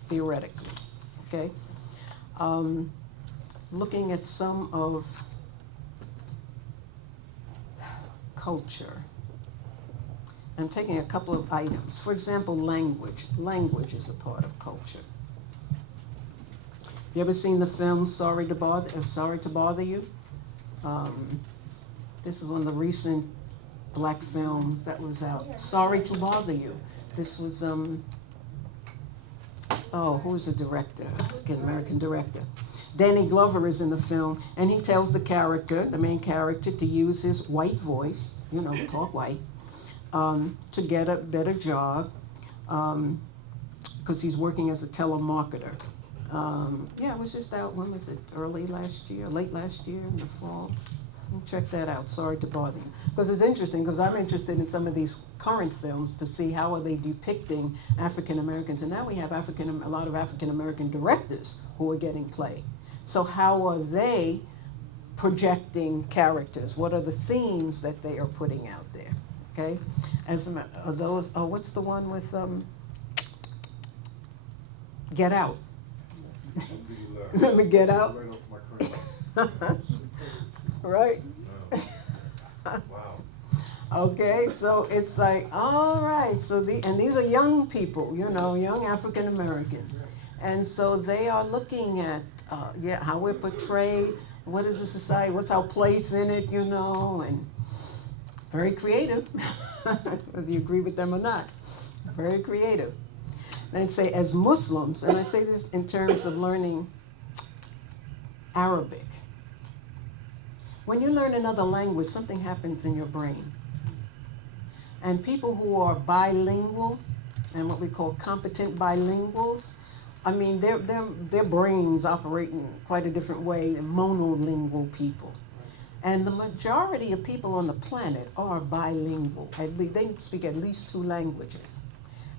theoretically, okay? Looking at some of culture, I'm taking a couple of items. For example, language. Language is a part of culture. You ever seen the film Sorry to Bother You? This is one of the recent black films that was out. Sorry to Bother You. This was, who was the director? An American director. Danny Glover is in the film, and he tells the character, the main character, to use his white voice, talk white, to get a better job, because he's working as a telemarketer. It was just out, when was it, late last year in the fall? Check that out, Sorry to Bother You. Because it's interesting, because I'm interested in some of these current films to see how are they depicting African Americans. And now we have a lot of African American directors who are getting play. So how are they projecting characters? What are the themes that they are putting out there? Okay? What's the one with Get Out? Remember Get Out? Right off my current. Right? Wow. Okay, so it's like, all right, and these are young people, young African Americans. And so they are looking at, how we're portrayed, what is the society, what's our place in it, and very creative, whether you agree with them or not, very creative. Then say, as Muslims, and I say this in terms of learning Arabic. When you learn another language, something happens in your brain. And people who are bilingual, and what we call competent bilinguals, their brains operate in quite a different way than monolingual people. And the majority of people on the planet are bilingual. They speak at least 2 languages.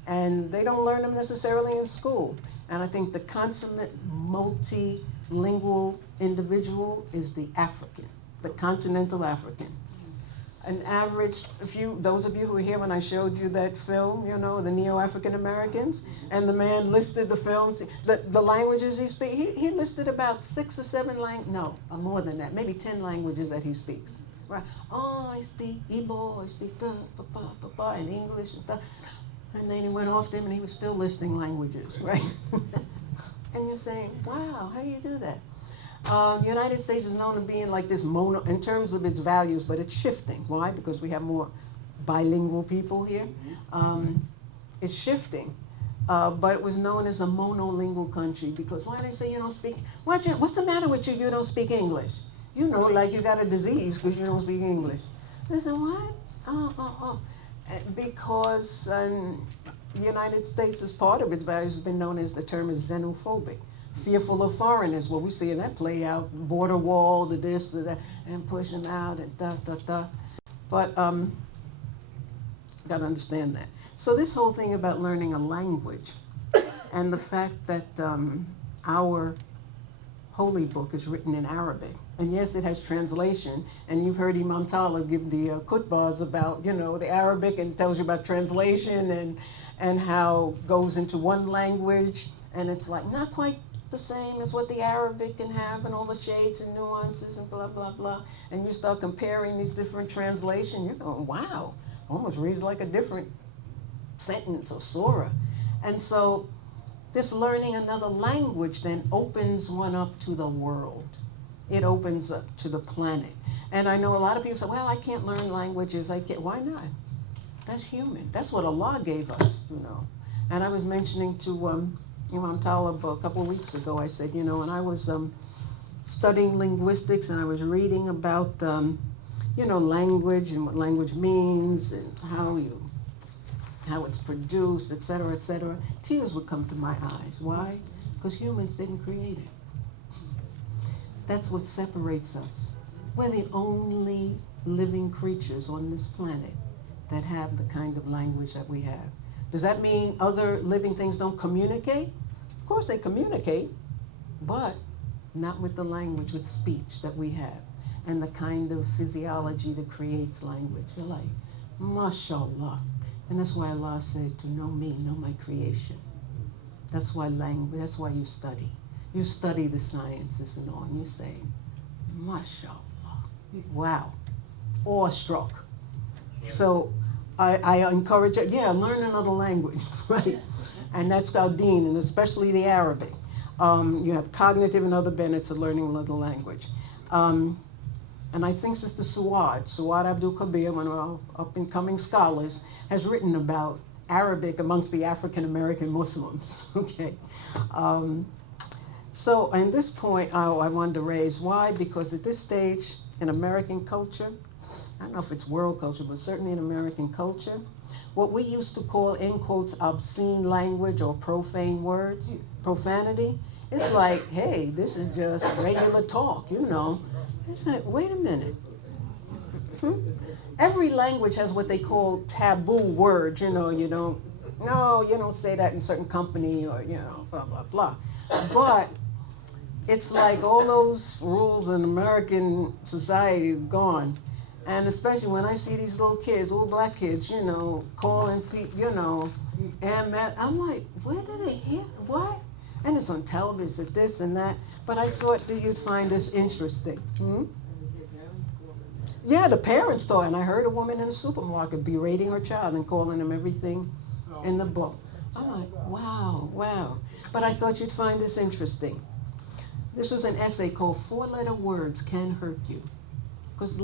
And they don't learn them necessarily in school. And I think the consummate multilingual individual is the African, the continental African. An average, those of you who were here when I showed you that film, the Neo-African Americans, and the man listed the films, the languages he speaks, he listed about 6 or 7 more than that, maybe 10 languages that he speaks. Right? Oh, I speak Igbo, I speak and English and and then he went off them and he was still listing languages, right? And you're saying, wow, how do you do that? The United States is known to being like this mono, in terms of its values, but it's shifting. Why? Because we have more bilingual people here. It's shifting. But it was known as a monolingual country because why do you say you don't speak? What's the matter with you? You don't speak English. Like you got a disease because you don't speak English. They said, what? Because the United States, as part of its values, has been known as the term is xenophobic. Fearful of foreigners. Well, we see that play out, border wall, the this, the that, and push them out, and But got to understand that. So this whole thing about learning a language, and the fact that our holy book is written in Arabic, and yes, it has translation, and you've heard Imam Talib give the khutbahs about, the Arabic, and tells you about translation, and how it goes into one language, and it's like not quite the same as what the Arabic can have and all the shades and nuances and blah, blah, blah. And you start comparing these different translations, you're going, wow, almost reads like a different sentence or surah. And so this learning another language then opens one up to the world. It opens up to the planet. And I know a lot of people say, well, I can't learn languages. Why not? That's human. That's what Allah gave us, And I was mentioning to Imam Talib a couple of weeks ago, I said, when I was studying linguistics and I was reading about, language and what language means and how it's produced, et cetera, tears would come to my eyes. Why? Because humans didn't create it. That's what separates us. We're the only living creatures on this planet that have the kind of language that we have. Does that mean other living things don't communicate? Of course they communicate, but not with the language, with speech that we have, and the kind of physiology that creates language. You're like, mashallah. And that's why Allah said, to know me, know my creation. That's why language, that's why you study. You study the sciences and all, and you say, mashallah. Wow. Awestruck. So I encourage it, learn another language, right? And that's our deen, and especially the Arabic. You have cognitive and other benefits of learning another language. And I think Sister Suad Abdul Kabir, one of our up-and-coming scholars, has written about Arabic amongst the African American Muslims, okay? So at this point, I wanted to raise why, because at this stage in American culture, I don't know if it's world culture, but certainly in American culture, what we used to call, in quotes, obscene language or profane words, profanity, it's like, hey, this is just regular talk, It's like, wait a minute. Every language has what they call taboo words, you don't say that in certain company or, blah, blah, blah. But it's like all those rules in American society have gone. And especially when I see these little kids, little black kids, calling people, and man, I'm like, where did they hear, what? And it's on television, this and that. But I thought that you'd find this interesting. Yeah, the parents thought, and I heard a woman in the supermarket berating her child and calling him everything in the book. I'm like, wow. But I thought you'd find this interesting. This was an essay called 4-Letter Words Can Hurt You. Because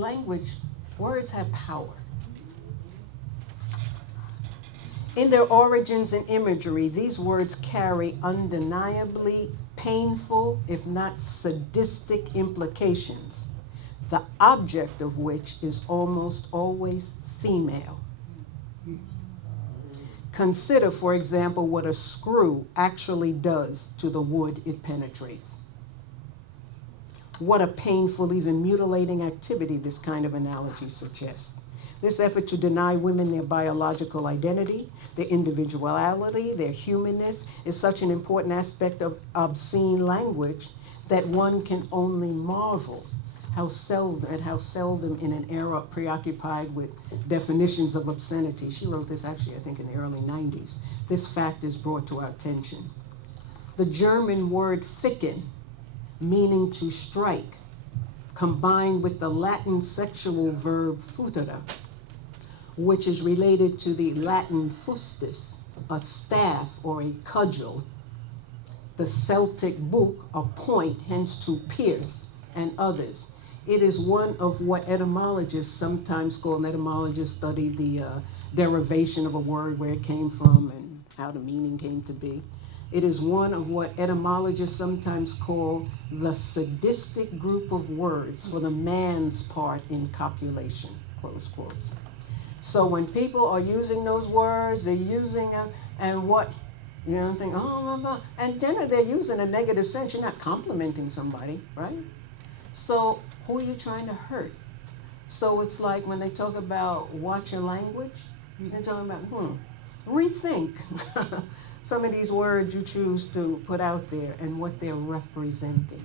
words have power. In their origins and imagery, these words carry undeniably painful, if not sadistic, implications, the object of which is almost always female. Consider, for example, what a screw actually does to the wood it penetrates. What a painful, even mutilating activity this kind of analogy suggests. This effort to deny women their biological identity, their individuality, their humanness, is such an important aspect of obscene language that one can only marvel how seldom in an era preoccupied with definitions of obscenity, she wrote this actually I think in the early 90s, this fact is brought to our attention. The German word ficken, meaning to strike, combined with the Latin sexual verb futera, which is related to the Latin fustus, a staff or a cudgel, the Celtic book, a point, hence to pierce, and others. It is one of what etymologists sometimes call, and etymologists study the derivation of a word, where it came from and how the meaning came to be. It is one of what etymologists sometimes call the sadistic group of words for the man's part in copulation, close quotes. So when people are using those words, they're using them, and what, think, and then they're using a negative sense. You're not complimenting somebody, right? So who are you trying to hurt? So it's like when they talk about watch your language, they're talking about, rethink some of these words you choose to put out there and what they're representing,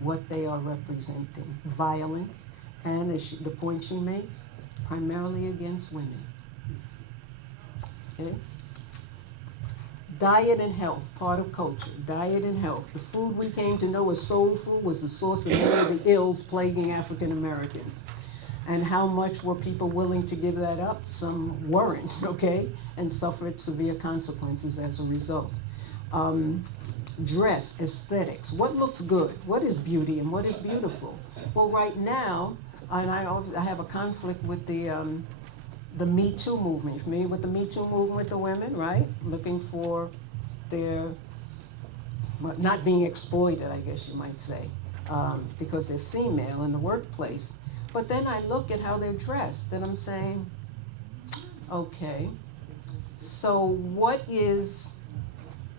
what they are representing. Violence, and the point she makes, primarily against women. Okay? Diet and health, part of culture. Diet and health. The food we came to know as soul food was the source of many of the ills plaguing African Americans. And how much were people willing to give that up? Some weren't, okay? And suffered severe consequences as a result. Dress, aesthetics. What looks good? What is beauty and what is beautiful? Well, right now, and I have a conflict with the the Me Too movement. Familiar with the Me Too movement with the women, right? Looking for their, well, not being exploited, I guess you might say, because they're female in the workplace. But then I look at how they're dressed, and I'm saying, okay, so what is,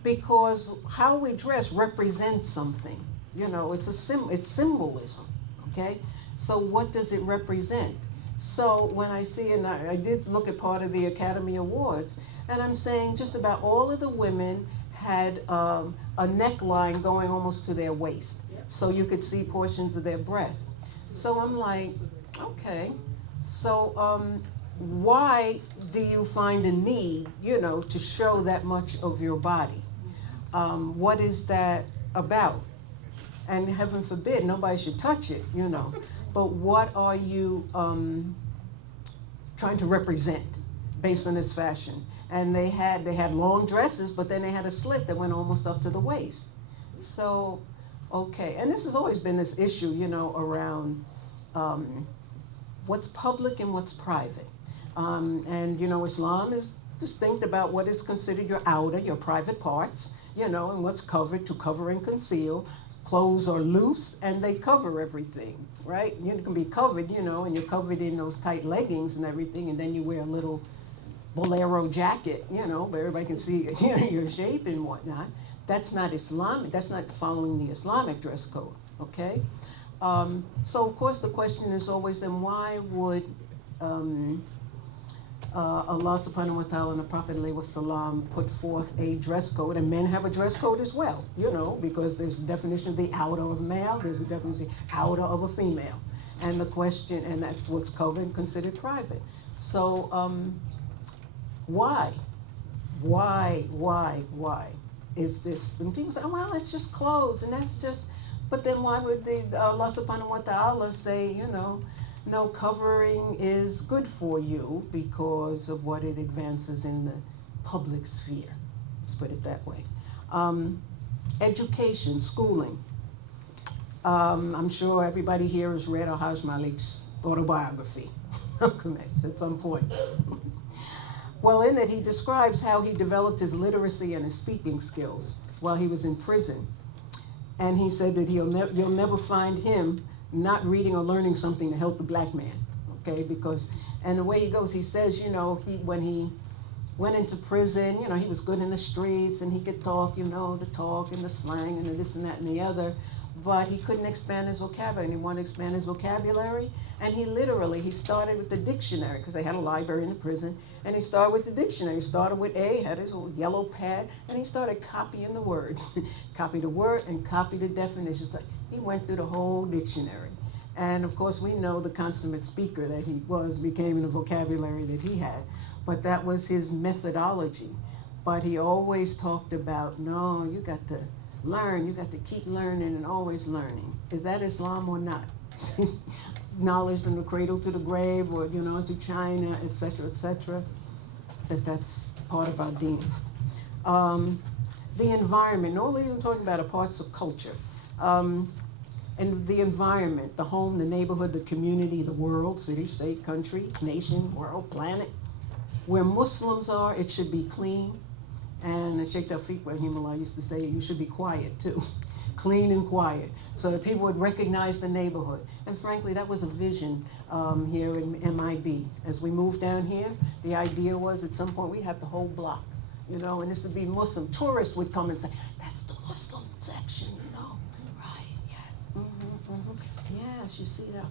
because how we dress represents something. You know, it's it's symbolism, okay? So what does it represent? So when I see, and I did look at part of the Academy Awards, and I'm saying just about all of the women had a neckline going almost to their waist, so you could see portions of their breast. So I'm like, okay, so why do you find a need, you know, to show that much of your body? What is that about? And heaven forbid, nobody should touch it, you know. But what are you trying to represent based on this fashion? And they had long dresses, but then they had a slit that went almost up to the waist. So, okay, and this has always been this issue, you know, around what's public and what's private. And, you know, Islam is distinct about what is considered your outer, your private parts, you know, and what's covered, to cover and conceal. Clothes are loose and they cover everything, right? You can be covered, you know, and you're covered in those tight leggings and everything, and then you wear a little bolero jacket, you know, where everybody can see you know, your shape and whatnot. That's not Islamic, that's not following the Islamic dress code, okay? So of course the question is always, then why would Allah subhanahu wa ta'ala and the Prophet ﷺ put forth a dress code, and men have a dress code as well, you know, because there's a definition of the outer of a male, there's a definition of the outer of a female. And the question, and that's what's covered and considered private. So why is this? And people say, oh, well, it's just clothes, and that's just, but then why would Allah subhanahu wa ta'ala say, you know, no, covering is good for you because of what it advances in the public sphere. Let's put it that way. Education, schooling. I'm sure everybody here has read Al-Hajj Malik's autobiography, at some point. Well, in it, he describes how he developed his literacy and his speaking skills while he was in prison. And he said that you'll never find him not reading or learning something to help the black man, okay? Because, and the way he goes, he says, you know, when he went into prison, you know, he was good in the streets and he could talk, you know, the talk and the slang and the this and that and the other, but he couldn't expand his vocabulary, and he wanted to expand his vocabulary, and he started with the dictionary, because they had a library in the prison, and he started with the dictionary. He started with A, had his little yellow pad, and he started copying the words. Copy the word and copy the definitions. He went through the whole dictionary. And of course, we know the consummate speaker that he became in the vocabulary that he had, but that was his methodology. But he always talked about, no, you got to learn, you got to keep learning and always learning. Is that Islam or not? Knowledge from the cradle to the grave, or, you know, to China, etc., that's part of our deen. The environment, all even talking about are parts of culture. And the environment, the home, the neighborhood, the community, the world, city, state, country, nation, world, planet. Where Muslims are, it should be clean. And Sheikh Tawfiq Rahimahullah used to say, you should be quiet too. Clean and quiet, so that people would recognize the neighborhood. And frankly, that was a vision here in MIB. As we moved down here, the idea was at some point we'd have the whole block, you know, and this would be Muslim. Tourists would come and say, that's the Muslim section, you know. Right, yes, yes, you see that.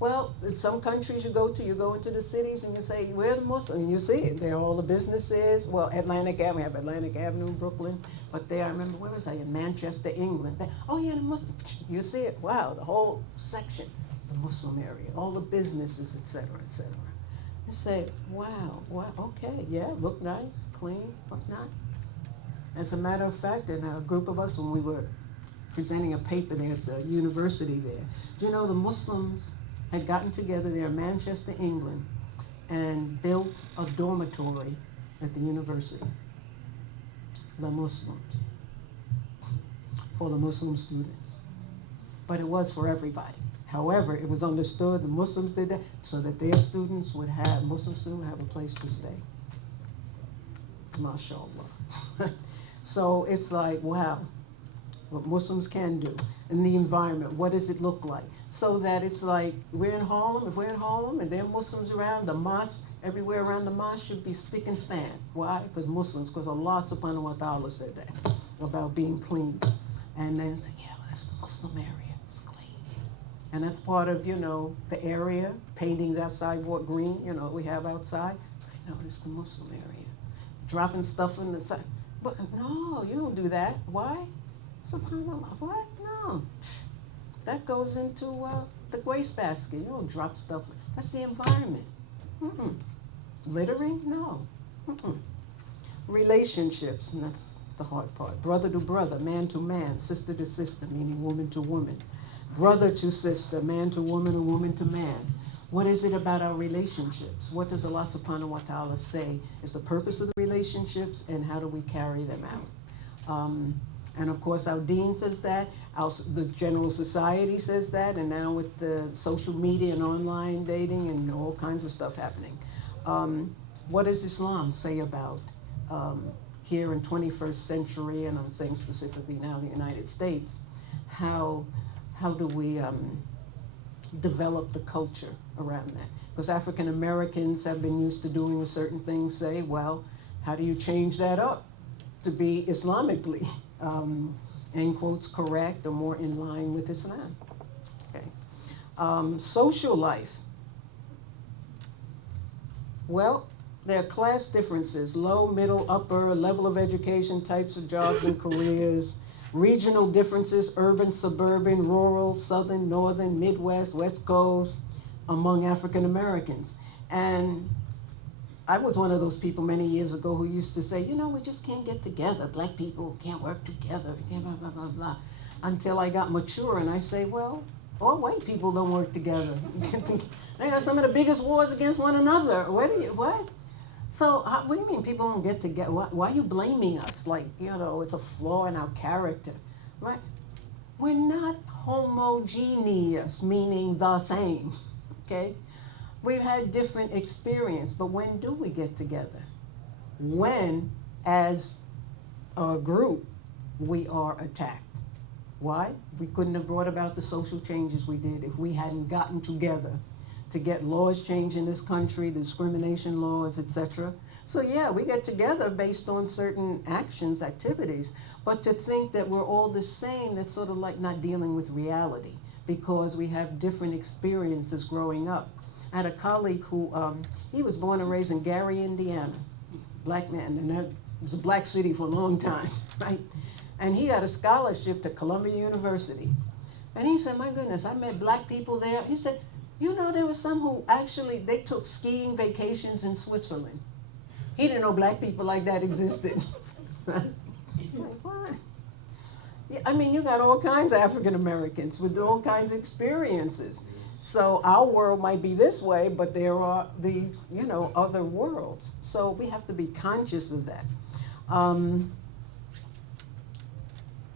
Well, in some countries you go into the cities and you say, we're the Muslim, and you see it. There are all the businesses. Well, Atlantic Avenue, we have Atlantic Avenue in Brooklyn, but there, I remember, where was I, in Manchester, England. Oh yeah, the Muslim, you see it, wow, the whole section, the Muslim area, all the businesses, et cetera, et cetera. You say, wow, okay, yeah, look nice, clean, look nice. As a matter of fact, in a group of us, when we were presenting a paper there at the university there, do you know the Muslims had gotten together there in Manchester, England, and built a dormitory at the university. The Muslims, for the Muslim students. But it was for everybody. However, it was understood the Muslims did that so that their students would have, Muslim students would have a place to stay. MashaAllah. So it's like, wow, what Muslims can do in the environment. What does it look like? So that it's like, we're in Harlem, if we're in Harlem and there are Muslims around, the mosque, everywhere around the mosque should be spick and span. Why? Because Muslims, because Allah subhanahu wa ta'ala said that about being clean. And then say, yeah, well, that's the Muslim area, it's clean. And that's part of, the area, painting that sidewalk green, we have outside. Say, no, it's the Muslim area. Dropping stuff in the side. But no, you don't do that. Why? SubhanAllah. What? No. That goes into the wastebasket. You don't drop stuff. That's the environment. Mm-mm. Littering? No. Mm-mm. Relationships, and that's the hard part. Brother to brother, man to man, sister to sister, meaning woman to woman. Brother to sister, man to woman, or woman to man. What is it about our relationships? What does Allah subhanahu wa ta'ala say is the purpose of the relationships, and how do we carry them out? And of course our deen says that, the general society says that, and now with the social media and online dating and all kinds of stuff happening. What does Islam say about here in 21st century, and I'm saying specifically now the United States, how do we develop the culture around that? Because African Americans have been used to doing a certain thing, say, well, how do you change that up to be Islamically, in quotes, correct or more in line with Islam? Okay. Social life. Well, there are class differences, low, middle, upper, level of education, types of jobs and careers, regional differences, urban, suburban, rural, southern, northern, Midwest, West Coast, among African Americans. And I was one of those people many years ago who used to say, we just can't get together. Black people can't work together, blah, blah, blah, blah. Until I got mature and I say, well, all white people don't work together. They got some of the biggest wars against one another. What? So what do you mean people don't get together? Why are you blaming us? Like, it's a flaw in our character, right? We're not homogeneous, meaning the same, okay? We've had different experience, but when do we get together? When, as a group, we are attacked. Why? We couldn't have brought about the social changes we did if we hadn't gotten together to get laws changed in this country, the discrimination laws, etc. So yeah, we get together based on certain actions, activities, but to think that we're all the same, that's sort of like not dealing with reality, because we have different experiences growing up. I had a colleague who, he was born and raised in Gary, Indiana, black man, and that was a black city for a long time, right? And he got a scholarship to Columbia University. And he said, my goodness, I met black people there. He said, there were some who actually, they took skiing vacations in Switzerland. He didn't know black people like that existed. Like, what? Yeah, I mean, you got all kinds of African Americans with all kinds of experiences. So our world might be this way, but there are these, other worlds. So we have to be conscious of that.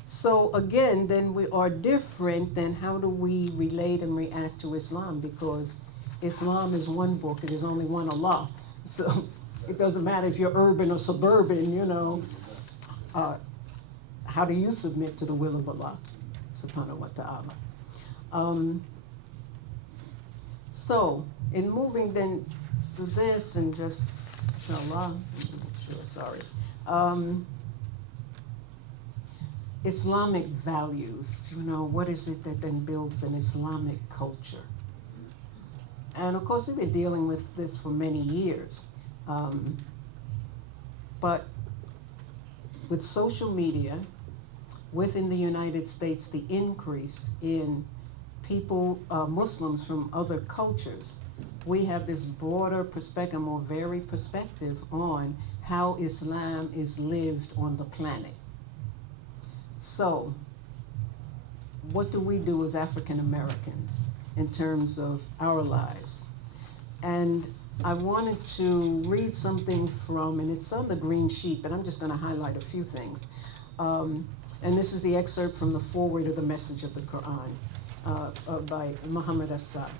So again, then we are different, then how do we relate and react to Islam? Because Islam is one book, it is only one Allah. So it doesn't matter if you're urban or suburban, how do you submit to the will of Allah, subhanahu wa ta'ala? So in moving then to this and just, inshallah, Islamic values, what is it that then builds an Islamic culture? And of course, we've been dealing with this for many years. But with social media, within the United States, the increase in people, Muslims from other cultures, we have this broader perspective, more varied perspective on how Islam is lived on the planet. So, what do we do as African Americans in terms of our lives? And I wanted to read something from, and it's on the green sheet, but I'm just going to highlight a few things. And this is the excerpt from the Foreword of the Message of the Quran. by Muhammad Assad.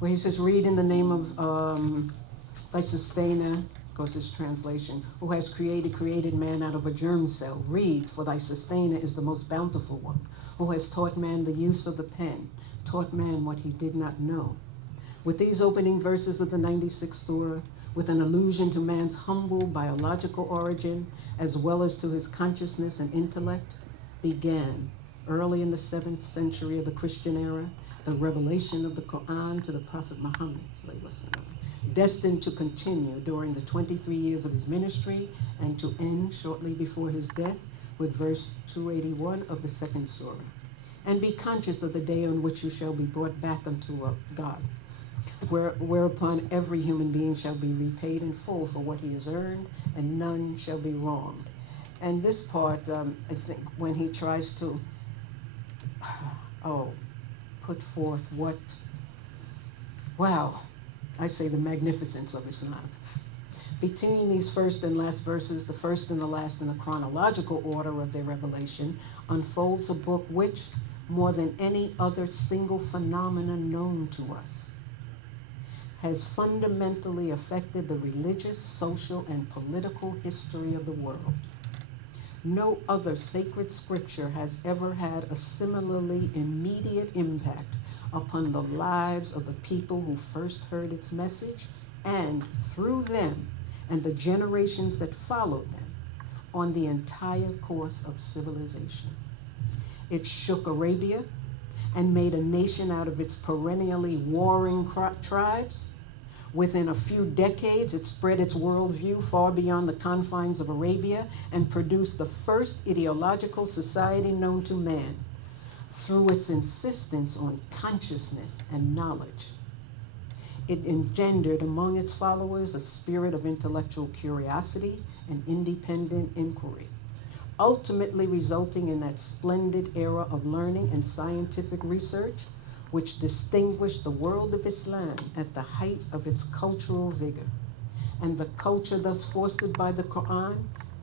Where he says, read in the name of thy sustainer, of course it's translation, who has created man out of a germ cell. Read, for thy sustainer is the most bountiful one, who has taught man the use of the pen, taught man what he did not know. With these opening verses of the 96th surah, with an allusion to man's humble biological origin, as well as to his consciousness and intellect, began, early in the 7th century of the Christian era, the revelation of the Quran to the Prophet Muhammad, destined to continue during the 23 years of his ministry and to end shortly before his death with verse 281 of the 2nd surah. And be conscious of the day on which you shall be brought back unto God, whereupon every human being shall be repaid in full for what he has earned, and none shall be wronged. And this part, I think, when he tries to, put forth what, wow, I'd say the magnificence of Islam. Between these first and last verses, the first and the last in the chronological order of their revelation, unfolds a book which, more than any other single phenomenon known to us, has fundamentally affected the religious, social, and political history of the world. No other sacred scripture has ever had a similarly immediate impact upon the lives of the people who first heard its message, and through them and the generations that followed them, on the entire course of civilization. It shook Arabia and made a nation out of its perennially warring tribes. Within a few decades, it spread its worldview far beyond the confines of Arabia and produced the first ideological society known to man through its insistence on consciousness and knowledge. It engendered among its followers a spirit of intellectual curiosity and independent inquiry, ultimately resulting in that splendid era of learning and scientific research which distinguished the world of Islam at the height of its cultural vigor. And the culture thus fostered by the Quran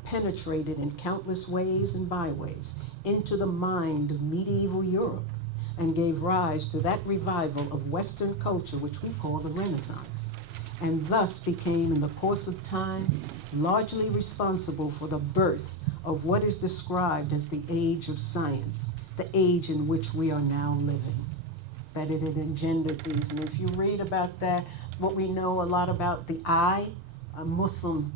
penetrated in countless ways and byways into the mind of medieval Europe and gave rise to that revival of Western culture which we call the Renaissance, and thus became in the course of time largely responsible for the birth of what is described as the age of science, the age in which we are now living. That it had engendered these. And if you read about that, what we know a lot about the eye, a Muslim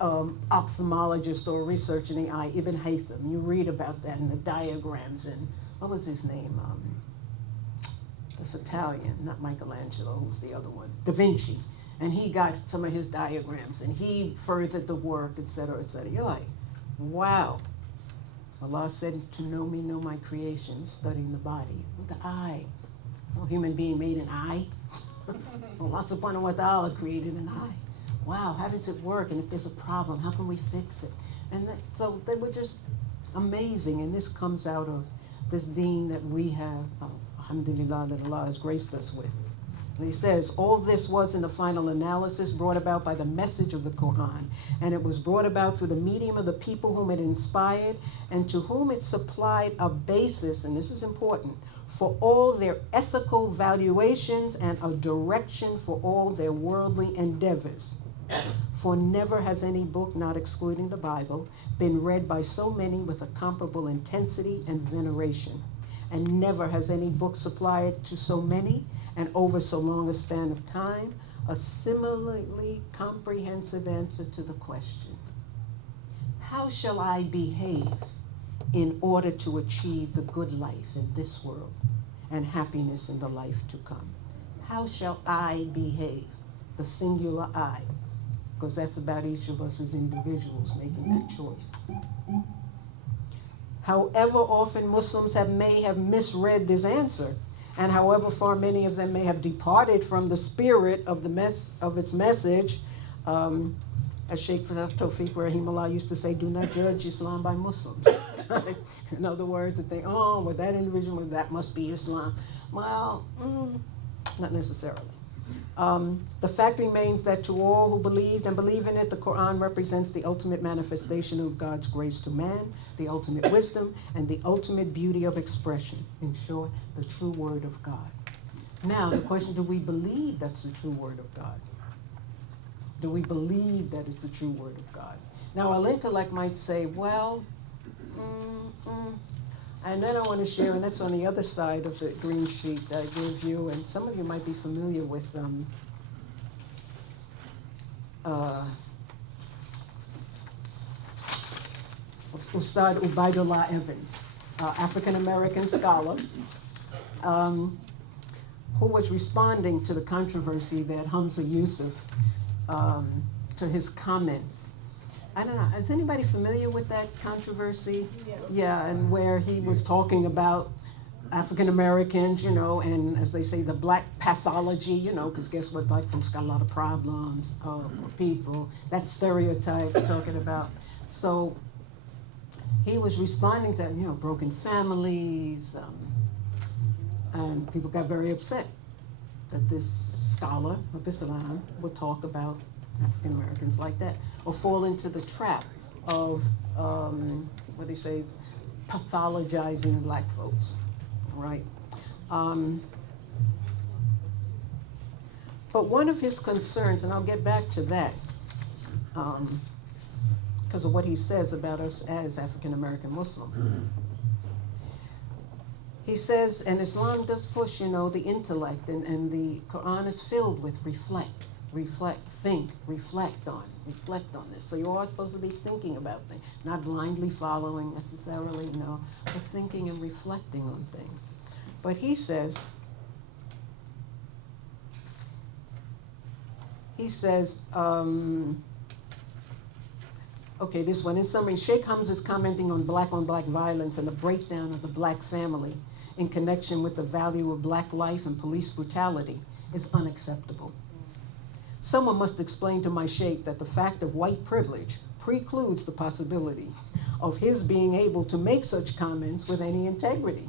ophthalmologist or researcher in the eye, Ibn Haytham, you read about that in the diagrams. And what was his name? This Italian, not Michelangelo, who's the other one? Da Vinci. And he got some of his diagrams and he furthered the work, et cetera, et cetera. You're like, wow. Allah said, to know me, know my creation, studying the body. The eye. No human being made an eye. Allah subhanahu wa ta'ala created an eye. Wow, how does it work? And if there's a problem, how can we fix it? And so they were just amazing. And this comes out of this deen that we have, alhamdulillah, that Allah has graced us with. And he says, all this was in the final analysis brought about by the message of the Quran. And it was brought about through the medium of the people whom it inspired and to whom it supplied a basis, and this is important, for all their ethical valuations and a direction for all their worldly endeavors. For never has any book, not excluding the Bible, been read by so many with a comparable intensity and veneration. And never has any book supplied to so many and over so long a span of time a similarly comprehensive answer to the question, how shall I behave in order to achieve the good life in this world and happiness in the life to come? How shall I behave? The singular I, because that's about each of us as individuals making that choice. However often Muslims may have misread this answer, and however far many of them may have departed from the spirit of its message, as Sheikh Tawfiq Rahimullah used to say, do not judge Islam by Muslims. In other words, that they, well, that individual, that must be Islam. Well, not necessarily. The fact remains that to all who believed and believe in it, the Quran represents the ultimate manifestation of God's grace to man, the ultimate wisdom, and the ultimate beauty of expression. In short, the true word of God. Now, the question, do we believe that's the true word of God? Do we believe that it's the true word of God? Now, our intellect might say, well, and then I want to share, and that's on the other side of the green sheet that I gave you, and some of you might be familiar with Ustad Ubaidullah Evans, African-American scholar, who was responding to the controversy that Hamza Yusuf, to his comments. I don't know, is anybody familiar with that controversy? Yeah, and where he was talking about African Americans, you know, and as they say, the black pathology, you know, because guess what, black folks got a lot of problems, people, that stereotype we're talking about. So he was responding to, you know, broken families, and people got very upset that this scholar of Islam would talk about African Americans like that, or fall into the trap of what they say is pathologizing black folks, right? But one of his concerns, and I'll get back to that, because of what he says about us as African American Muslims. He says, and Islam does push, you know, the intellect, and the Quran is filled with reflect, think, reflect on this. So you are supposed to be thinking about things, not blindly following necessarily, no, but thinking and reflecting on things. But he says, okay, this one, in summary, Sheikh Hamza is commenting on black violence and the breakdown of the black family in connection with the value of black life and police brutality is unacceptable. Someone must explain to my sheikh that the fact of white privilege precludes the possibility of his being able to make such comments with any integrity.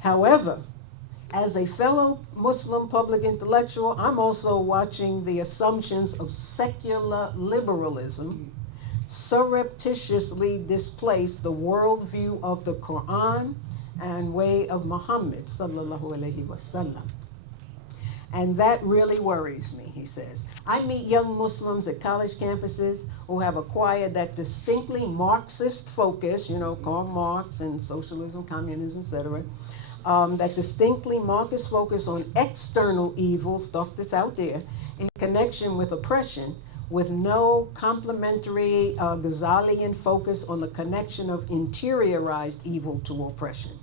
However, as a fellow Muslim public intellectual, I'm also watching the assumptions of secular liberalism surreptitiously displace the worldview of the Quran and way of Muhammad sallallahu alaihi wasallam. And that really worries me, he says. I meet young Muslims at college campuses who have acquired that distinctly Marxist focus, you know, Karl Marx and socialism, communism, etc., that distinctly Marxist focus on external evil, stuff that's out there, in connection with oppression, with no complementary Ghazalian focus on the connection of interiorized evil to oppression.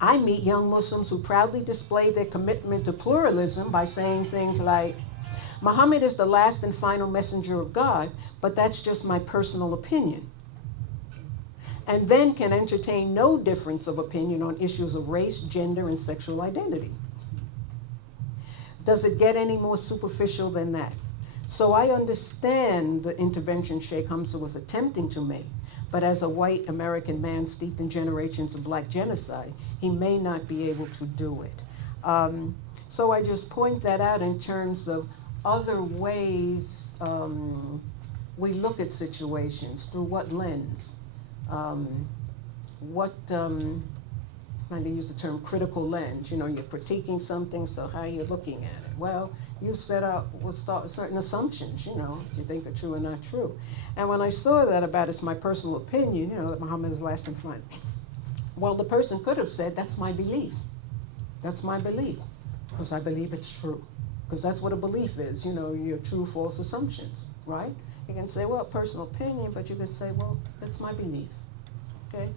I meet young Muslims who proudly display their commitment to pluralism by saying things like, Muhammad is the last and final messenger of God, but that's just my personal opinion. And then can entertain no difference of opinion on issues of race, gender, and sexual identity. Does it get any more superficial than that? So I understand the intervention Sheikh Hamza was attempting to make, but as a white American man steeped in generations of black genocide, he may not be able to do it. So I just point that out in terms of other ways we look at situations, through what lens. I'm going to use the term critical lens. You know, you're critiquing something, so how are you looking at it? Well, you set up, we'll start certain assumptions, you know, you think are true or not true. And when I saw that about it's my personal opinion, you know, that Muhammad is last and final. Well, the person could have said, that's my belief. That's my belief, because I believe it's true. Because that's what a belief is, you know, your true, false assumptions, right? You can say, well, personal opinion, but you could say, well, that's my belief, okay?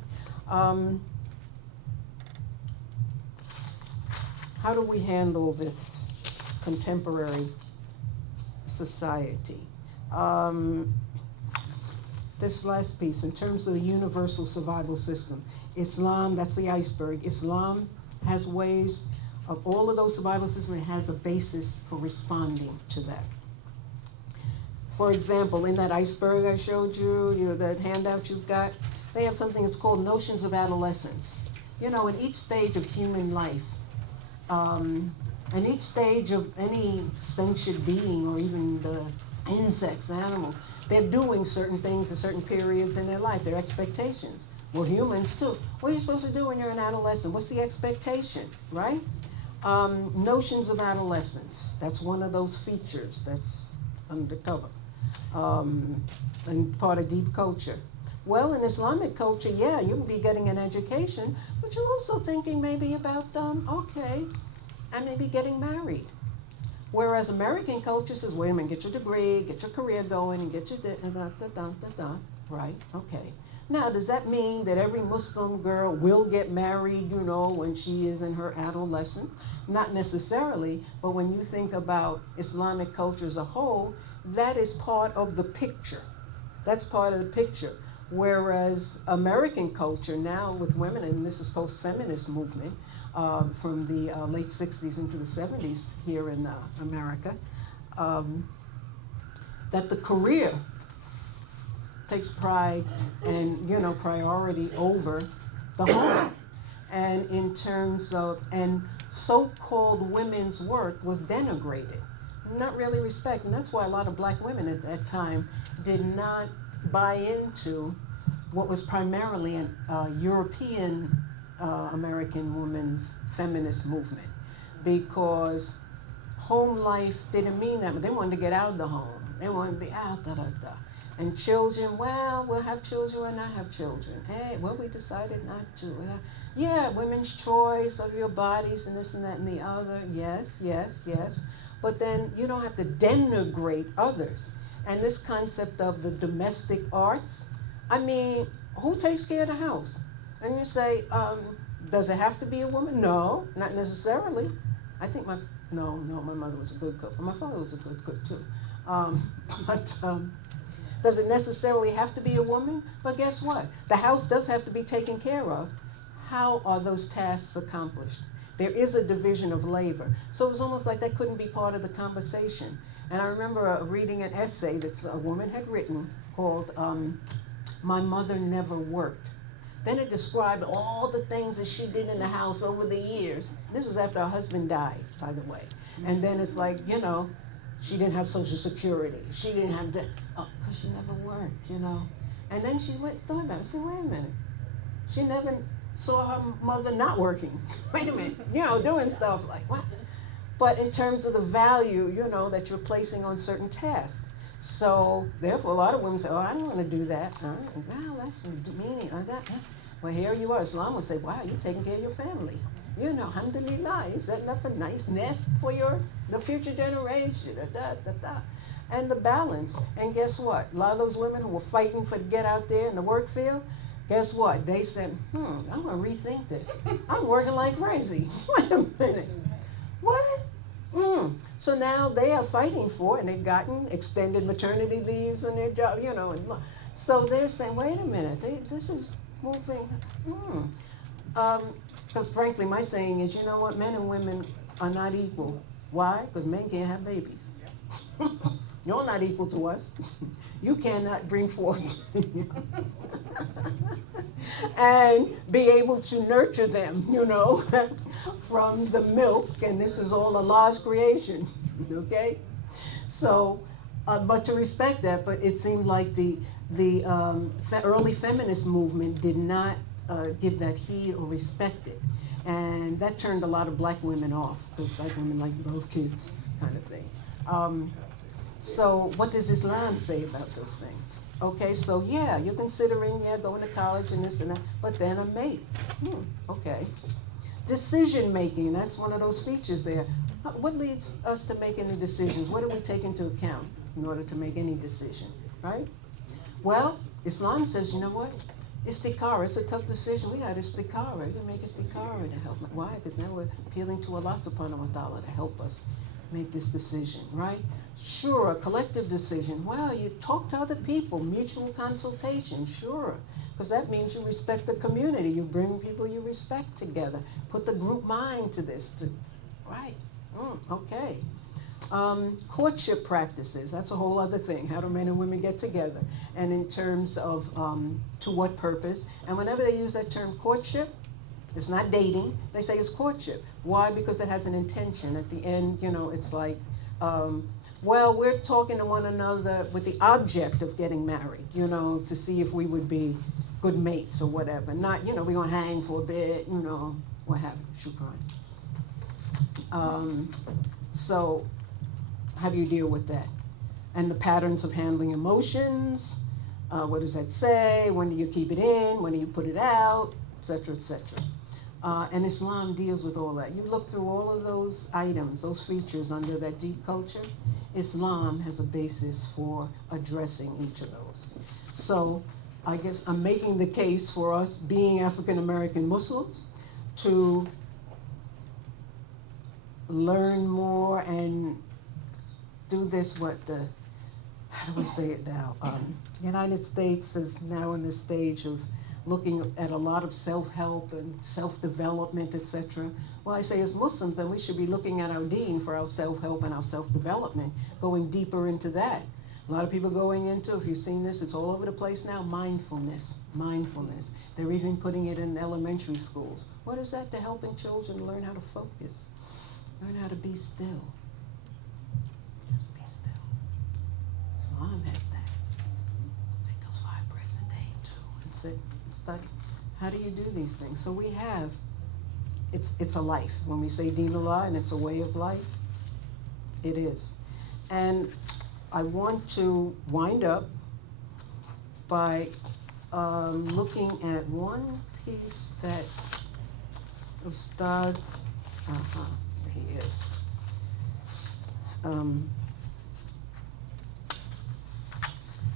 How do we handle this contemporary society? This last piece, in terms of the universal survival system, Islam, that's the iceberg. Islam has ways of all of those survival systems, it has a basis for responding to that. For example, in that iceberg I showed you, that handout you've got, they have something that's called notions of adolescence. You know, in each stage of human life, And each stage of any sentient being, or even the insects, the animals, they're doing certain things at certain periods in their life, their expectations. We're humans too. What are you supposed to do when you're an adolescent? What's the expectation, right? Notions of adolescence, that's one of those features that's undercover, and part of deep culture. Well, in Islamic culture, yeah, you'll be getting an education, but you're also thinking maybe about, okay, I may be getting married. Whereas American culture says, wait a minute, get your degree, get your career going, and get your right, okay. Now, does that mean that every Muslim girl will get married, when she is in her adolescence? Not necessarily, but when you think about Islamic culture as a whole, that is part of the picture. That's part of the picture. Whereas American culture now with women, and this is post-feminist movement, from the late 60s into the 70s here in America, that the career takes pride and priority over the home. And in terms of, and so-called women's work was denigrated, not really respected. And that's why a lot of black women at that time did not buy into what was primarily an European American women's feminist movement, because home life didn't mean that, but they wanted to get out of the home. They wanted to be out, And children, well, we'll have children or not have children. Hey, well, we decided not to. Yeah, women's choice of your bodies and this and that and the other. Yes. But then you don't have to denigrate others. And this concept of the domestic arts, I mean, who takes care of the house? And you say, does it have to be a woman? No, not necessarily. I think my mother was a good cook. My father was a good cook too. Does it necessarily have to be a woman? But guess what? The house does have to be taken care of. How are those tasks accomplished? There is a division of labor. So it was almost like that couldn't be part of the conversation. And I remember reading an essay that a woman had written called My Mother Never Worked. Then it described all the things that she did in the house over the years. This was after her husband died, by the way. And then it's like, she didn't have Social Security. She didn't have that, because she never worked, And then she thought about it. Said, wait a minute. She never saw her mother not working. Wait a minute, doing stuff like what? But in terms of the value, that you're placing on certain tasks. So therefore, a lot of women say, I don't want to do that. Wow, that's meaning. Well, here you are. Islam would say, wow, you're taking care of your family. Alhamdulillah, you're setting up a nice nest for the future generation. And the balance. And guess what? A lot of those women who were fighting to get out there in the work field, guess what? They said, I'm going to rethink this. I'm working like crazy. Wait a minute. What? So now they are fighting for it, and they've gotten extended maternity leaves in their job, And so they're saying, wait a minute, this is moving. Because frankly, my saying is, men and women are not equal. Why? Because men can't have babies. You're not equal to us. You cannot bring forth and be able to nurture them, from the milk, and this is all Allah's creation, okay? So, but to respect that, but it seemed like the early feminist movement did not give that heed or respect it. And that turned a lot of black women off, because black women like both kids, kind of thing. So what does Islam say about those things? Okay, so yeah, you're considering, going to college and this and that, but then a mate. Okay. Decision making, that's one of those features there. What leads us to make any decisions? What do we take into account in order to make any decision, right? Well, Islam says, you know what? Istikhara, it's a tough decision. We got istikhara. You can make istikhara to help. Why? Because now we're appealing to Allah subhanahu wa ta'ala to help us make this decision, right? Sure, a collective decision. Well, you talk to other people, mutual consultation, sure. Because that means you respect the community. You bring people you respect together. Put the group mind to this, right? Okay. Courtship practices, that's a whole other thing. How do men and women get together? And in terms of to what purpose? And whenever they use that term courtship, It's not dating. They say it's courtship. Why? Because it has an intention. At the end, it's like, well, we're talking to one another with the object of getting married, to see if we would be good mates or whatever. Not, we're going to hang for a bit, what have you, shukran. So how do you deal with that? And the patterns of handling emotions. What does that say? When do you keep it in? When do you put it out? Et cetera, et cetera. And Islam deals with all that. You look through all of those items, those features under that deep culture, Islam has a basis for addressing each of those. So I guess I'm making the case for us being African American Muslims to learn more and do this, how do we say it now? United States is now in this stage of looking at a lot of self-help and self-development, etc. Well, I say as Muslims, then we should be looking at our deen for our self-help and our self-development, going deeper into that. A lot of people going into, if you've seen this, it's all over the place now, mindfulness. They're even putting it in elementary schools. What is that? They're helping children learn how to focus, learn how to be still. Just be still. Islam has that. Take those 5 breaths a day too and sit and study. How do you do these things? So we have, it's a life. When we say Deen Allah and it's a way of life, it is. And I want to wind up by looking at one piece that Ustad, there he is.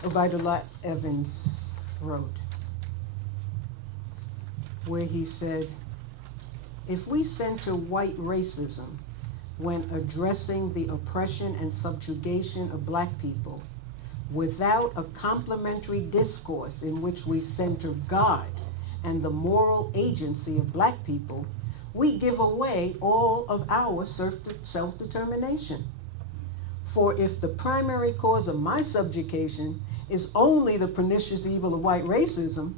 Ubaidullah Evans wrote, where he said, if we center white racism when addressing the oppression and subjugation of black people without a complementary discourse in which we center God and the moral agency of black people, we give away all of our self-determination. For if the primary cause of my subjugation is only the pernicious evil of white racism,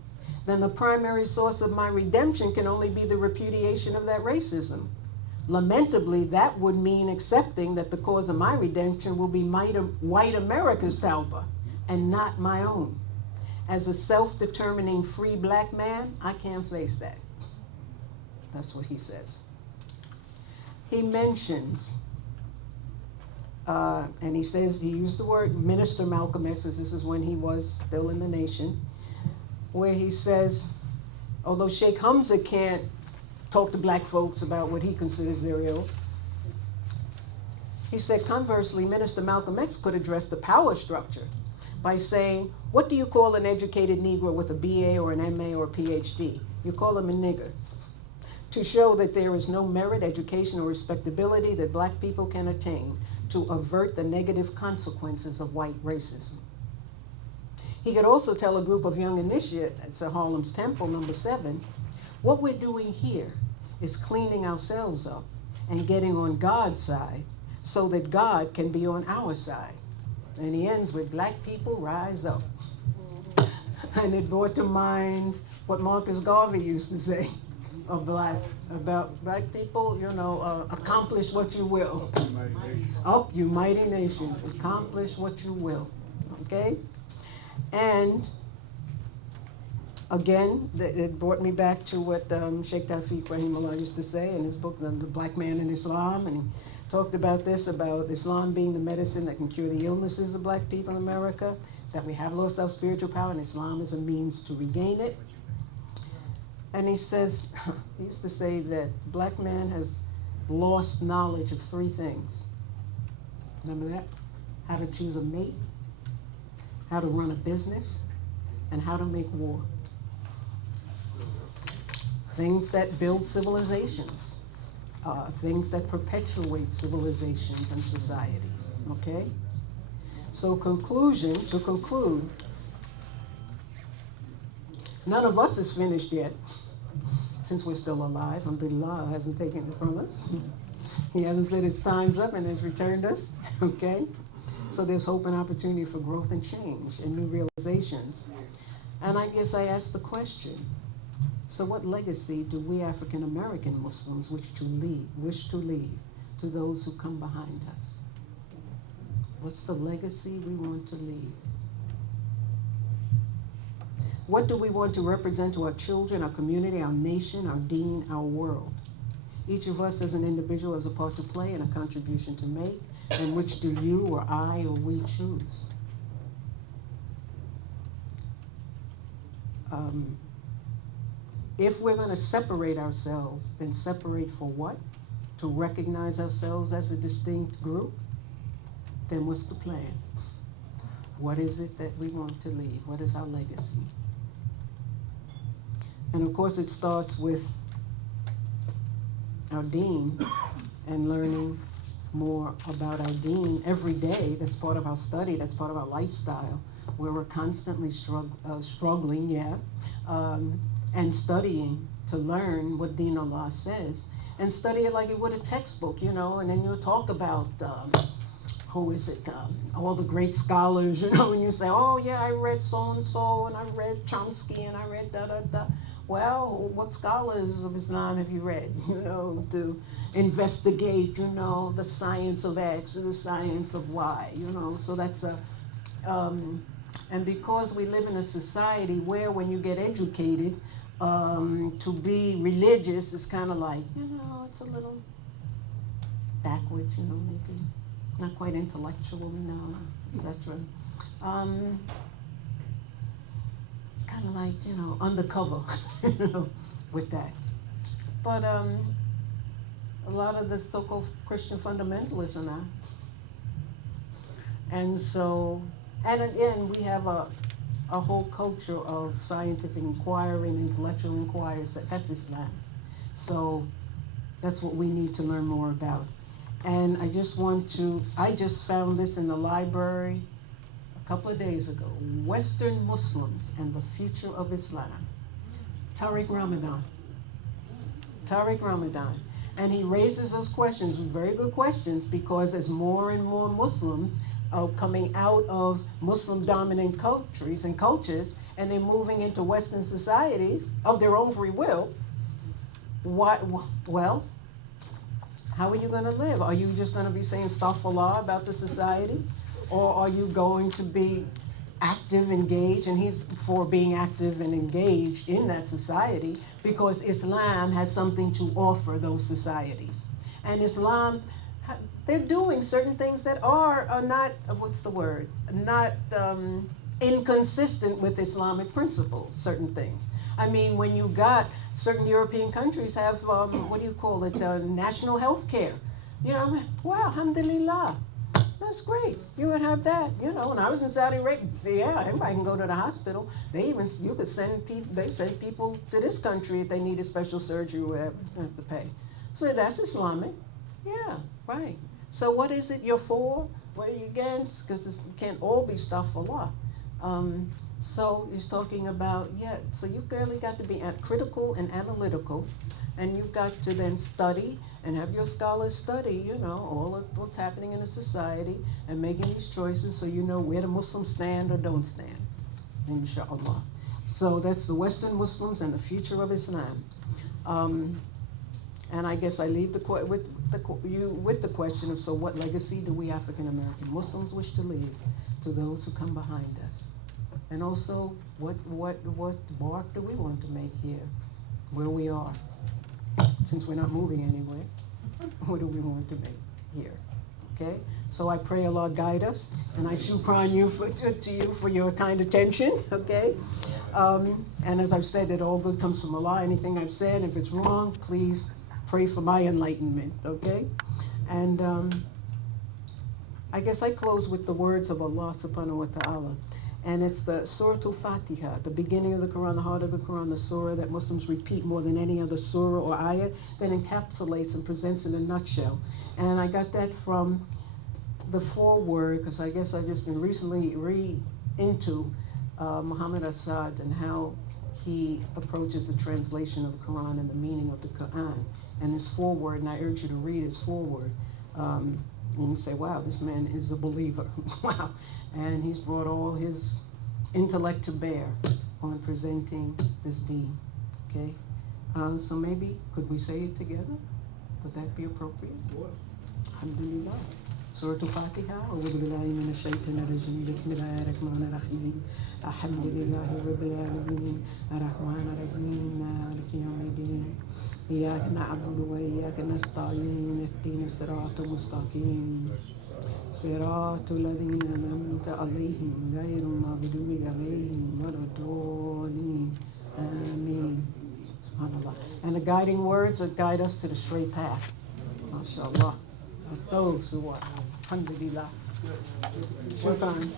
then the primary source of my redemption can only be the repudiation of that racism. Lamentably, that would mean accepting that the cause of my redemption will be white America's tauba and not my own. As a self-determining free black man, I can't face that. That's what he says. He mentions, and he says, he used the word Minister Malcolm X, as this is when he was still in the nation, where he says, although Sheikh Hamza can't talk to black folks about what he considers their ills, he said, conversely, Minister Malcolm X could address the power structure by saying, what do you call an educated Negro with a BA or an MA or a PhD? You call him a nigger. To show that there is no merit, education, or respectability that black people can attain to avert the negative consequences of white racism. He could also tell a group of young initiates at Sir Harlem's Temple, number 7, what we're doing here is cleaning ourselves up and getting on God's side so that God can be on our side. And he ends with, black people rise up. And it brought to mind what Marcus Garvey used to say about black people, accomplish what you will. Up, you mighty nation, accomplish what you will, okay? And again, it brought me back to what Sheikh Tawfiq Rahimullah used to say in his book, The Black Man in Islam, and he talked about this, about Islam being the medicine that can cure the illnesses of black people in America, that we have lost our spiritual power, and Islam is a means to regain it. And he says, he used to say that black man has lost knowledge of 3 things. Remember that? How to choose a mate, how to run a business, and how to make war. Things that build civilizations, things that perpetuate civilizations and societies, okay? So to conclude, none of us is finished yet, since we're still alive. Alhamdulillah hasn't taken it from us. He hasn't said his time's up and has returned us, okay? So there's hope and opportunity for growth and change and new realizations. And I guess I asked the question, So what legacy do we African American Muslims wish to leave to those who come behind us? What's the legacy we want to leave? What do we want to represent to our children, our community, our nation, our deen, our world? Each of us as an individual has a part to play and a contribution to make, and which do you or I or we choose? If we're going to separate ourselves, then separate for what? To recognize ourselves as a distinct group? Then what's the plan? What is it that we want to leave? What is our legacy? And of course it starts with our deen and learning more about our deen every day. That's part of our study, that's part of our lifestyle, where we're constantly struggling, and studying to learn what Deen Allah says, and study it like you would a textbook, and then you'll talk about, all the great scholars, and you say, oh yeah, I read so-and-so, and I read Chomsky, and I read da-da-da. Well, what scholars of Islam have you read, to investigate, the science of X or the science of Y, so that's and because we live in a society where when you get educated, to be religious is kind of like, it's a little backwards, maybe not quite intellectual, etc. Kind of like, undercover, with that. But a lot of the so-called Christian fundamentalists are not. And so, and again, we have a whole culture of scientific inquiry and intellectual inquiry. That's Islam. So that's what we need to learn more about. And I just found this in the library a couple of days ago. Western Muslims and the Future of Islam. Tariq Ramadan. And he raises those questions, very good questions, because as more and more Muslims coming out of Muslim-dominant countries and cultures, and they're moving into Western societies of their own free will, well, how are you going to live? Are you just going to be saying astaghfirullah about the society? Or are you going to be active, engaged, and he's for being active and engaged in that society because Islam has something to offer those societies. And Islam, they're doing certain things that are not, not inconsistent with Islamic principles, certain things. I mean, when you got certain European countries have, national health care. Wow, alhamdulillah. That's great. You would have that, When I was in Saudi Arabia, everybody can go to the hospital. They send people to this country if they needed special surgery or whatever, they have to pay. So that's Islamic. Yeah, right. So what is it you're for? What are you against? Because it can't all be stuff for law. So he's talking about, so you've really got to be critical and analytical, and you've got to then study and have your scholars study, all of what's happening in the society and making these choices so you know where the Muslims stand or don't stand, inshallah. So that's the Western Muslims and the Future of Islam. And I guess I leave with the question of, so what legacy do we African American Muslims wish to leave to those who come behind us? And also, what mark do we want to make here, where we are? Since we're not moving anywhere, what do we want to make here? Okay? So I pray Allah guide us, and I shukran to you for your kind attention, okay? And as I've said, that all good comes from Allah. Anything I've said, if it's wrong, please pray for my enlightenment, okay? And I guess I close with the words of Allah subhanahu wa ta'ala. And it's the Surah Al-Fatiha, the beginning of the Quran, the heart of the Quran, the surah that Muslims repeat more than any other surah or ayah, that encapsulates and presents in a nutshell. And I got that from the Foreword, because I guess I've just been recently into Muhammad Asad and how he approaches the translation of the Quran and the meaning of the Quran. And this Foreword, and I urge you to read his Foreword. And you say, wow, this man is a believer. Wow. And he's brought all his intellect to bear on presenting this deen. Okay, so maybe, could we say it together? Would that be appropriate? What? Alhamdulillah. Surah Al-Fatiha. أعوذ بالله من الشيطان الرجيم. بسم الله الرحمن الرحيم. الحمد لله رب العالمين الرحمن الرحيم مالك يوم الدين إياك نعبد وإياك نستعين اهدنا الصراط المستقيم صراط الذين أنعمت عليهم غير المغضوب عليهم ولا الضالين آمين. SubhanAllah. And the guiding words that guide us to the straight path. MashaAllah. Of those who are. Alhamdulillah. Shukran.